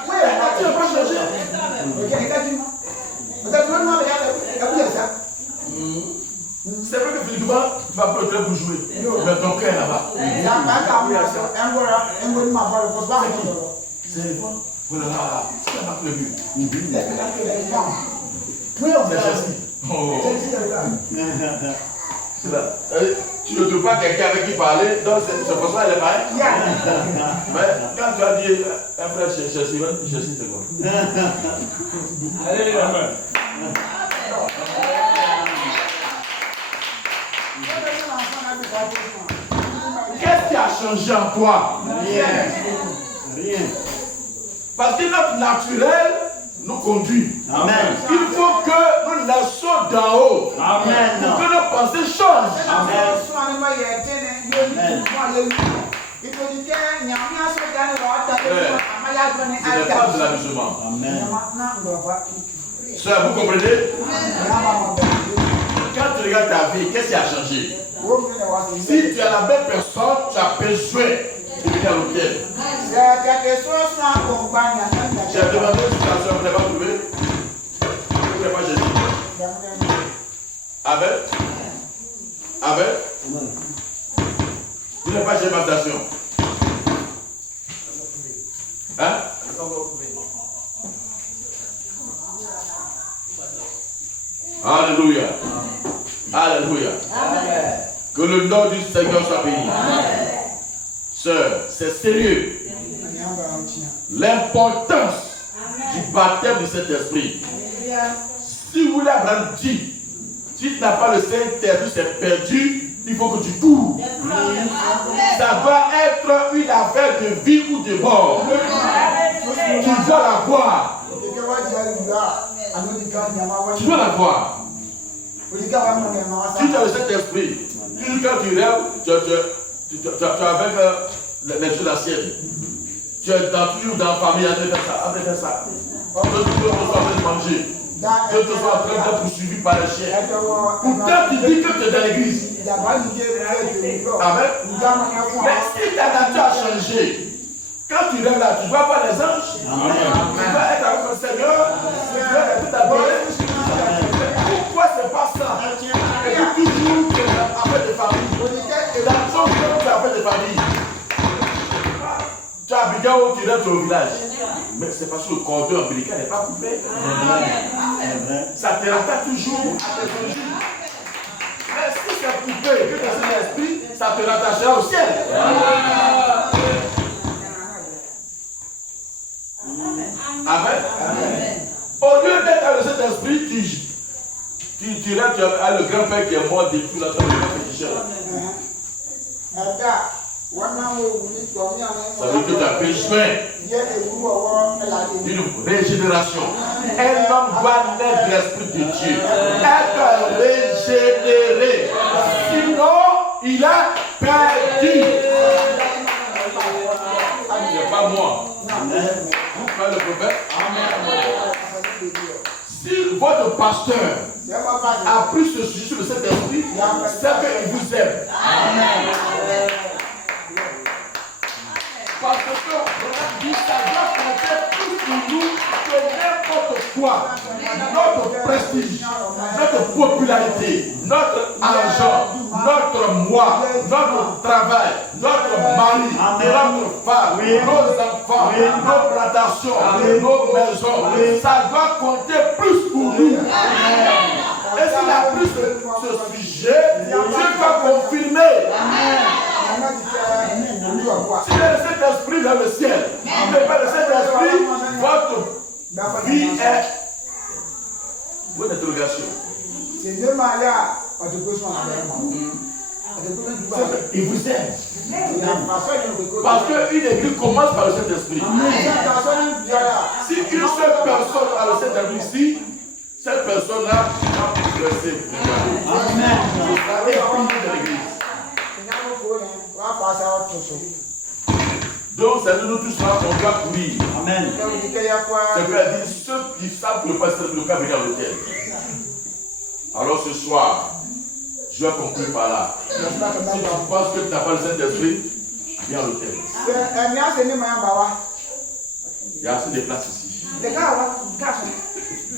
Oui, tu ne vas pas changer. C'est vrai que physiquement, tu vas pas le faire pour jouer. Mais ton cœur est là-bas. C'est bon. Voilà, c'est la le but. C'est Chelsea. C'est là. Tu ne trouves pas quelqu'un avec qui parler, donc c'est pour ça qu'elle est pareille. Mais quand tu as dit un frère chez Chelsea, c'est quoi? Allez, amen. Qu'est-ce qui a changé en toi? Rien. Parce que notre naturel nous conduit. Amen. Il faut que nous laissions d'en haut. Amen. Pour que nos pensées changent. Amen. Ce n'est pas de l'amusement. Amen. Sœur, vous comprenez? Quand tu regardes ta vie, qu'est-ce qui a changé? Si tu es la même personne, tu as besoin de venir à l'hôtel. J'ai demandé si la soeur ne voulait pas trouver. Je ne voulais pas Jésus. Amen. Amen. Vous n'avez pas Jésus ma station. Hein? Alléluia. Alléluia. Amen. Que le nom du Seigneur soit béni. Sœur, c'est sérieux. L'importance du baptême de cet esprit. Si William Branham dit, si tu n'as pas le Saint-Esprit, c'est perdu, il faut que tu cours. Ça doit être une affaire de vie ou de mort. Tu dois la voir. Tu dois la voir. Si tu as le Saint-Esprit, quand tu rêves, tu es avec les choses anciennes. Tu es toujours dans la famille, avec ça. Tu te sois en train de manger. Tu te sois en train d'être poursuivi par les chiens. Pourtant, tu dis que tu es dans l'église. Amen. Mais si ta nature a changé, quand tu rêves là, tu vas voir les anges. Tu vas être avec le Seigneur. Tu vas être tout adorer. Pourquoi c'est pas ça? Et puis toujours tu es avec des familles. Dans son cœur, tu es avec des familles. Tu as habité où tu rentres au village. Mais c'est parce que le cordon ombilical n'est pas coupé. Ça te rappelle toujours à tes origines. Mais si c'est coupé, que tu as l'esprit, ça te rattachera au ciel. Amen. Au lieu d'être dans le Saint-Esprit, tu as le grand-père qui est mort depuis la tombe de féticheur. Ça veut dire que tu as besoin d'une régénération. Un homme doit naître de l'Esprit de Dieu. Être régénéré. Sinon, il est perdu. pas moi. Vous croyez le prophète? Si votre pasteur a pris ce sujet sur le Saint-Esprit, c'est qu'il vous aime. Parce que ça doit compter plus pour nous que n'importe quoi. Notre prestige, notre popularité, notre argent, notre moi, notre travail, notre mari, notre femme, nos enfants, nos plantations, nos maisons, ça doit compter plus pour nous. Et s'il a pris ce sujet, Dieu va confirmer. Si le Saint-Esprit dans le ciel, mais pas le Saint-Esprit, votre vie est. Bonne interrogation. Il vous aime. Parce qu'une église commence par le Saint-Esprit. Si une seule personne a le Saint-Esprit ici, cette personne-là va progresser. C'est de l'église. Donc, c'est nous tous là qu'on doit courir. Amen. C'est que dit ceux qui savent que le pasteur de cas venir à l'hôtel. Alors ce soir, je vais conclure par là. Si tu penses que tu n'as pas le Saint-Esprit, viens à l'hôtel. Il y a assez de places ici. Viens à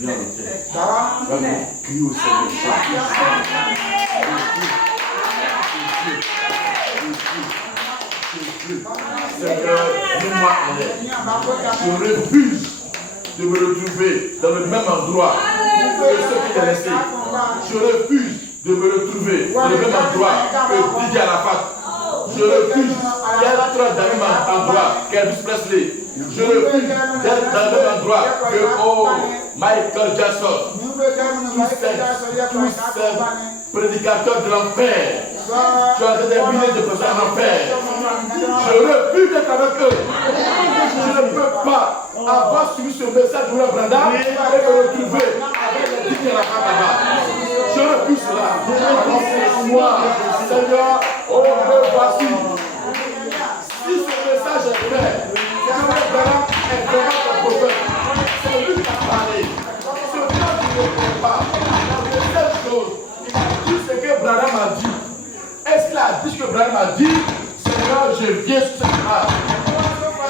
l'hôtel. Tu vas crier au Seigneur. Seigneur, mets-moi en l'air. Je refuse de me retrouver dans le même endroit que ceux qui t'ont laissé. Je refuse de me retrouver dans le même endroit que Didier Arafat. Je refuse d'être dans le même endroit qu'Elvis Presley. Je refuse d'être dans le même endroit que Michael Jackson. Tous ces prédicateurs de l'enfer. Tu as des milliers de personnes en enfer. Je refuse d'être avec eux. Je ne peux pas avoir suivi ce message de la Branda et me retrouver avec les dictées de la Fataba. Je refuse cela. Moi, Seigneur, me voici. Si ce message est vrai, que le Branda est vraiment ton prophète, c'est lui qui a parlé. Ce que je ne comprends pas, la seule chose, il a dit ce que Branda m'a dit. Est-ce qu'il a dit ce que Brahim a dit? Seigneur, je viens sur cette phrase.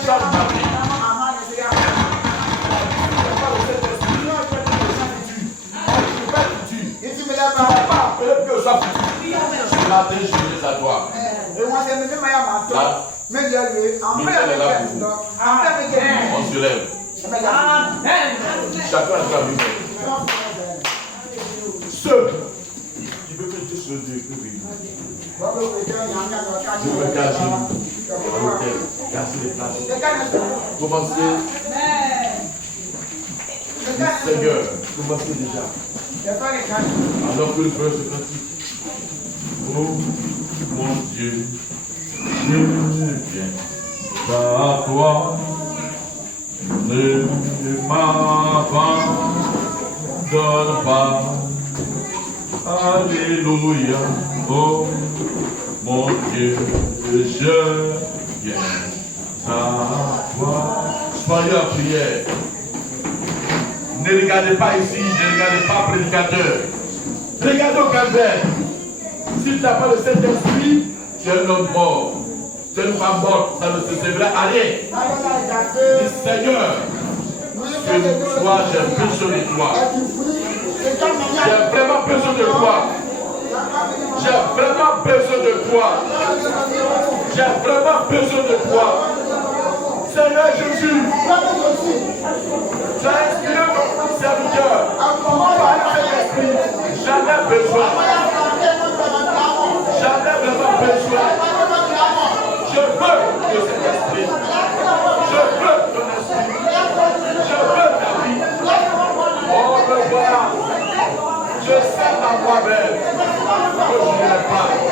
Change ma vie. Tu ne vas pas appeler pour que je sois foutu. Ce matin, je viens à toi. On se lève. Chacun a sa vie. Ceux qui veulent que Dieu se découvre. Je me cache à l'hôtel, casser les places. Commencez. Seigneur, commencez déjà. Alors que le frère se pratique. Oh mon Dieu, je viens à toi. Ne m'abandonne pas. Alléluia. Oh mon Dieu, je viens à toi. Soyez en prière. Ne regardez pas ici, ne regardez pas prédicateur. Regardez au calvaire. Si tu n'as pas le Saint-Esprit, tu es un homme mort. Tu es une femme morte, ça ne te servira à rien. Dis Seigneur, ce soir j'ai besoin de toi. J'ai vraiment besoin de toi. J'ai vraiment besoin de toi. J'ai vraiment besoin de toi. Seigneur Jésus, tu as inspiré mon serviteur. J'en ai besoin. J'en ai vraiment besoin. Je veux de cet esprit. Je veux ton esprit. Je veux ta vie. Oh, me voilà. Je sais à moi-même que je n'ai pas.